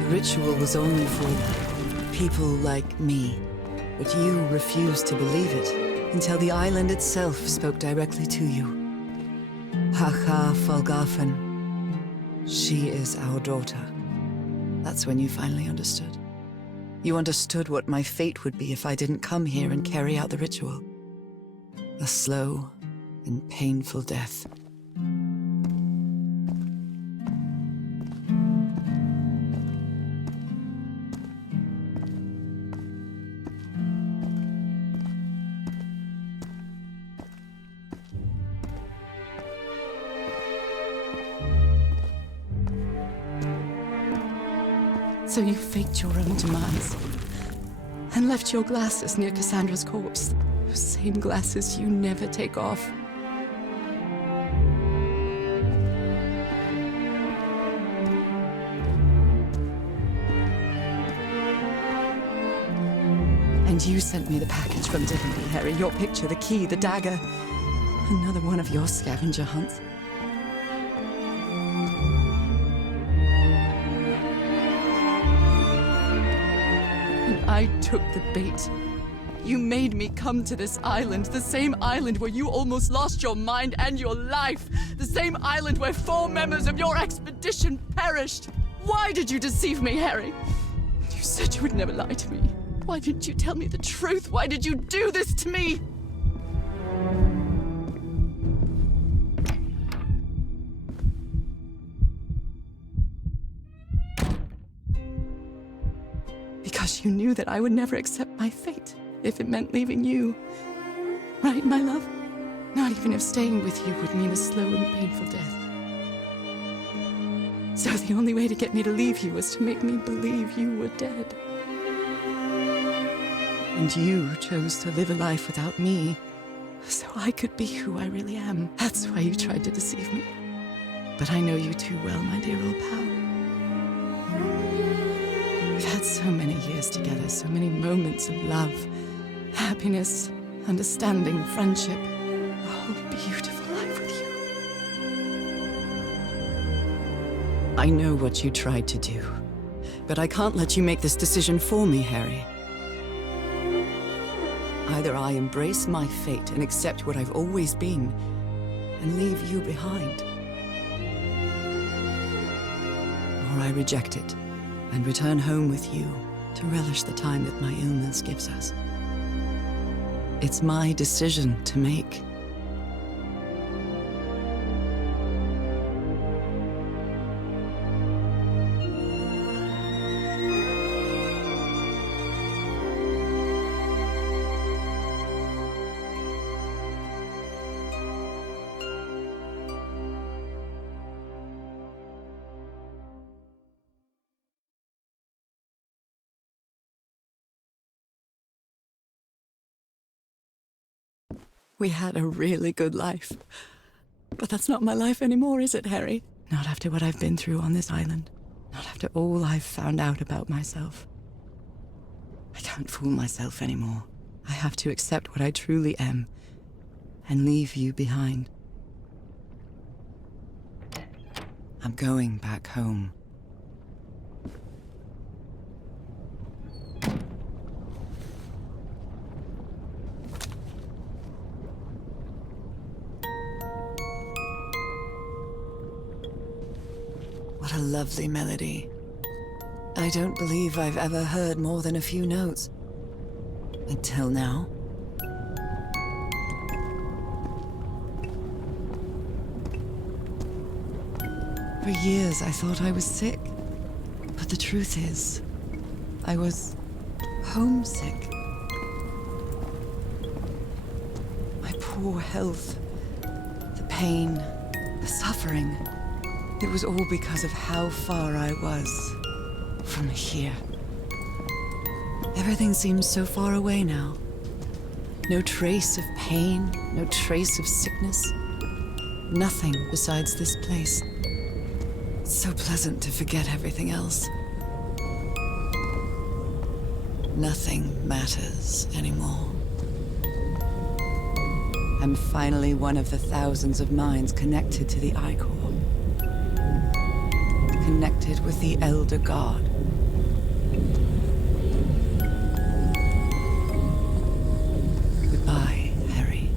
The ritual was only for people like me. But you refused to believe it until the island itself spoke directly to you. Hacha Falgafen. She is our daughter. That's when you finally understood. You understood what my fate would be if I didn't come here and carry out the ritual. A slow and painful death. So you faked your own demise and left your glasses near Cassandra's corpse. Those same glasses you never take off. And you sent me the package from Divinity, Harry. Your picture, the key, the dagger. Another one of your scavenger hunts. I took the bait. You made me come to this island, the same island where you almost lost your mind and your life, the same island where 4 members of your expedition perished. Why did you deceive me, Harry? You said you would never lie to me. Why didn't you tell me the truth? Why did you do this to me? Because you knew that I would never accept my fate if it meant leaving you. Right, my love? Not even if staying with you would mean a slow and painful death. So the only way to get me to leave you was to make me believe you were dead. And you chose to live a life without me, so I could be who I really am. That's why you tried to deceive me. But I know you too well, my dear old pal. We've had so many years together, so many moments of love, happiness, understanding, friendship. Oh, beautiful life with you. I know what you tried to do, but I can't let you make this decision for me, Harry. Either I embrace my fate and accept what I've always been, and leave you behind, or I reject it and return home with you to relish the time that my illness gives us. It's my decision to make. We had a really good life. But that's not my life anymore, is it, Harry? Not after what I've been through on this island. Not after all I've found out about myself. I can't fool myself anymore. I have to accept what I truly am and leave you behind. I'm going back home. What a lovely melody. I don't believe I've ever heard more than a few notes. Until now. For years I thought I was sick. But the truth is, I was homesick. My poor health, the pain, the suffering. It was all because of how far I was from here. Everything seems so far away now. No trace of pain, no trace of sickness. Nothing besides this place. It's so pleasant to forget everything else. Nothing matters anymore. I'm finally one of the thousands of minds connected to the I-Core. Connected with the Elder God. Goodbye, Harry.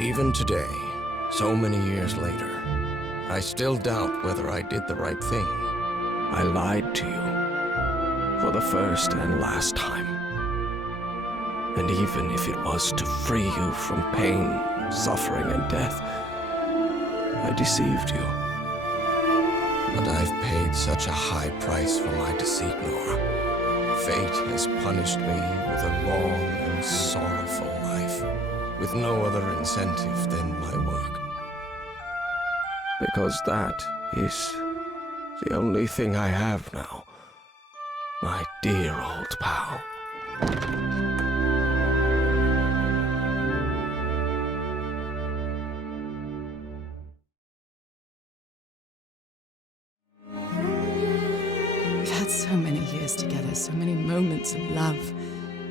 Even today, so many years later, I still doubt whether I did the right thing. I lied to you for the first and last time. And even if it was to free you from pain, suffering, and death, I deceived you. But I've paid such a high price for my deceit, Norah. Fate has punished me with a long and sorrowful life. with no other incentive than my work. Because that is the only thing I have now. My dear old pal. We've had so many years together, so many moments of love,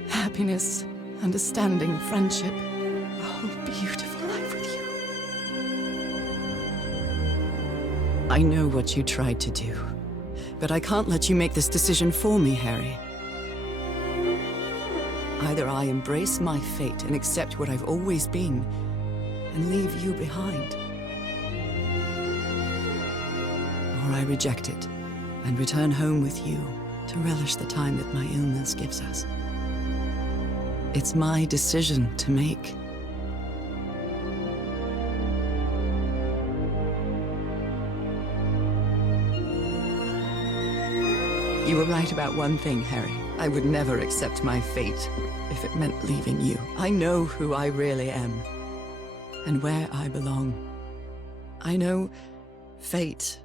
happiness, understanding, friendship. A whole beautiful life with you. I know what you tried to do, but I can't let you make this decision for me, Harry. Either I embrace my fate and accept what I've always been, and leave you behind, or I reject it and return home with you to relish the time that my illness gives us. It's my decision to make. You were right about one thing, Harry. I would never accept my fate if it meant leaving you. I know who I really am and where I belong. I know fate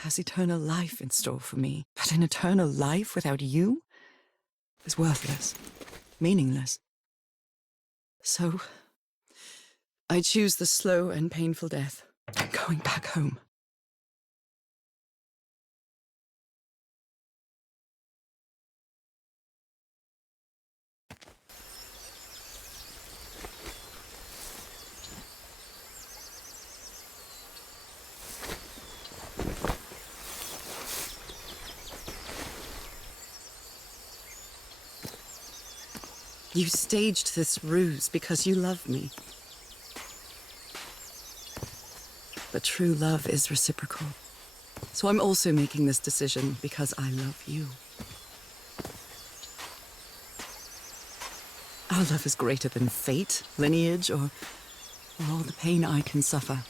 has eternal life in store for me, but an eternal life without you is worthless, meaningless. So, I choose the slow and painful death, going back home. You staged this ruse because you love me. But true love is reciprocal. So I'm also making this decision because I love you. Our love is greater than fate, lineage, or all the pain I can suffer.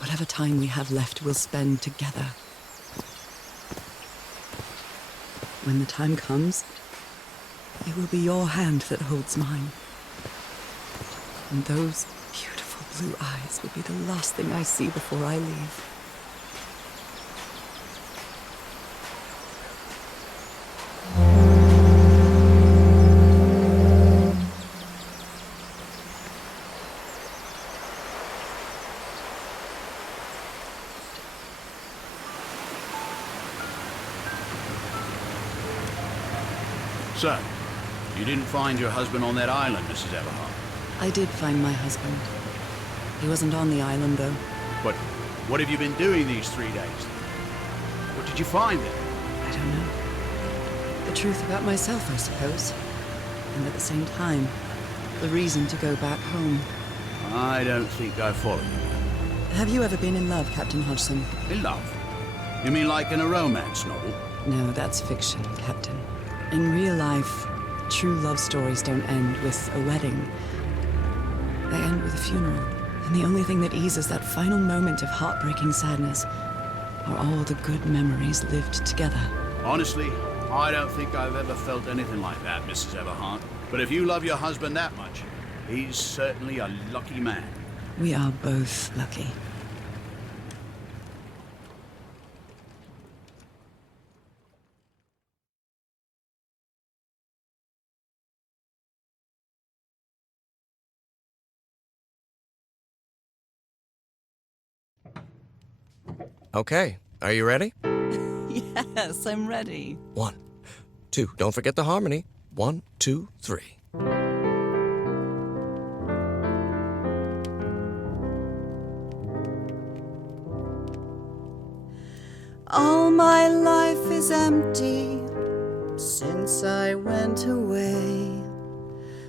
Whatever time we have left, we'll spend together. When the time comes, it will be your hand that holds mine. And those beautiful blue eyes will be the last thing I see before I leave. So, you didn't find your husband on that island, Mrs. Everhart? I did find my husband. He wasn't on the island, though. But what have you been doing these 3 days? What did you find there? I don't know. The truth about myself, I suppose. And at the same time, the reason to go back home. I don't think I follow you. Have you ever been in love, Captain Hodgson? In love? You mean like in a romance novel? No, that's fiction, Captain. In real life, true love stories don't end with a wedding. They end with a funeral. And the only thing that eases that final moment of heartbreaking sadness are all the good memories lived together. Honestly, I don't think I've ever felt anything like that, Mrs. Everhart. But if you love your husband that much, he's certainly a lucky man. We are both lucky. Okay, are you ready? Yes, I'm ready. 1, 2, don't forget the harmony. 1, 2, 3. All my life is empty since I went away.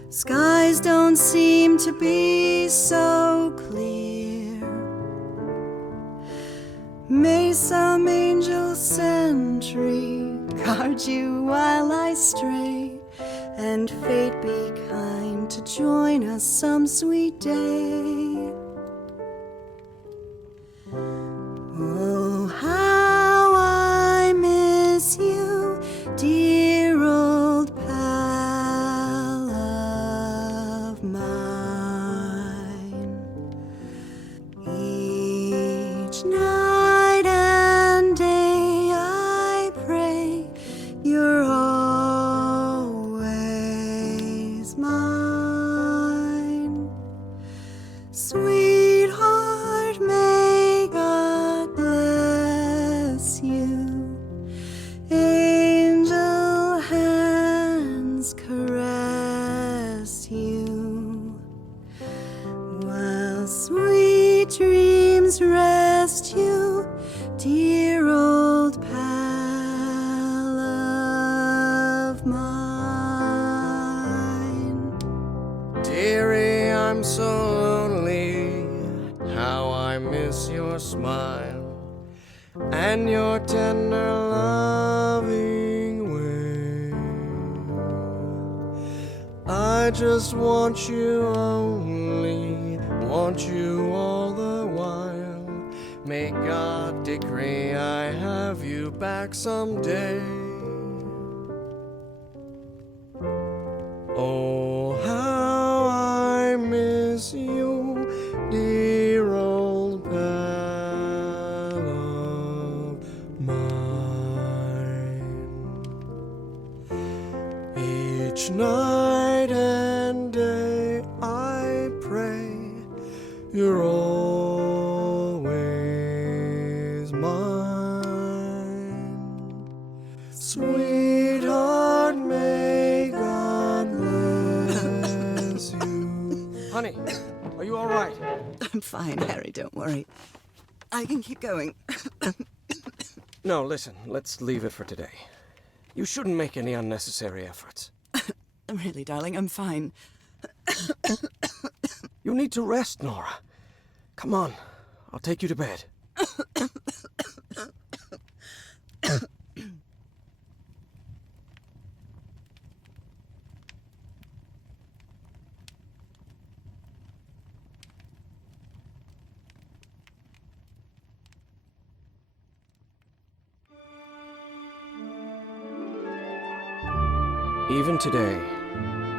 Skies don't seem to be so clear. May some angel sentry guard you while I stray, and fate be kind to join us some sweet day. Oh, how I miss you, dear Angel hands caress you, while sweet dreams rest you, dear old pal of mine. Dearie, I'm so lonely. How I miss your smile and your tender loving way. I just want you only, want you all the while. May God decree I have you back someday. Oh, how I miss you, dear old pal of mine. Each night and day I pray you're always mine. Sweetheart, may God bless you. Honey, are you all right? I'm fine, Harry, don't worry. I can keep going. No, listen, let's leave it for today. You shouldn't make any unnecessary efforts. Really, darling, I'm fine. You need to rest, Norah. Come on, I'll take you to bed. Even today,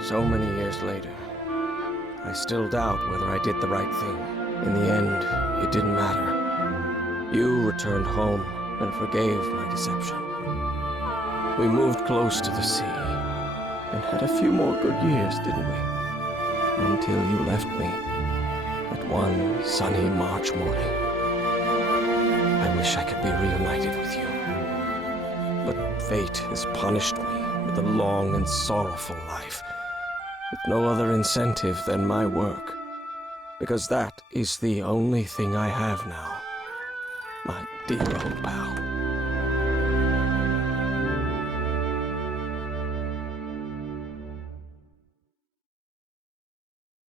so many years later, I still doubt whether I did the right thing. In the end, it didn't matter. You returned home and forgave my deception. We moved close to the sea and had a few more good years, didn't we? Until you left me that one sunny March morning. I wish I could be reunited with you. But fate has punished me with a long and sorrowful life, with no other incentive than my work, because that is the only thing I have now, my dear old pal.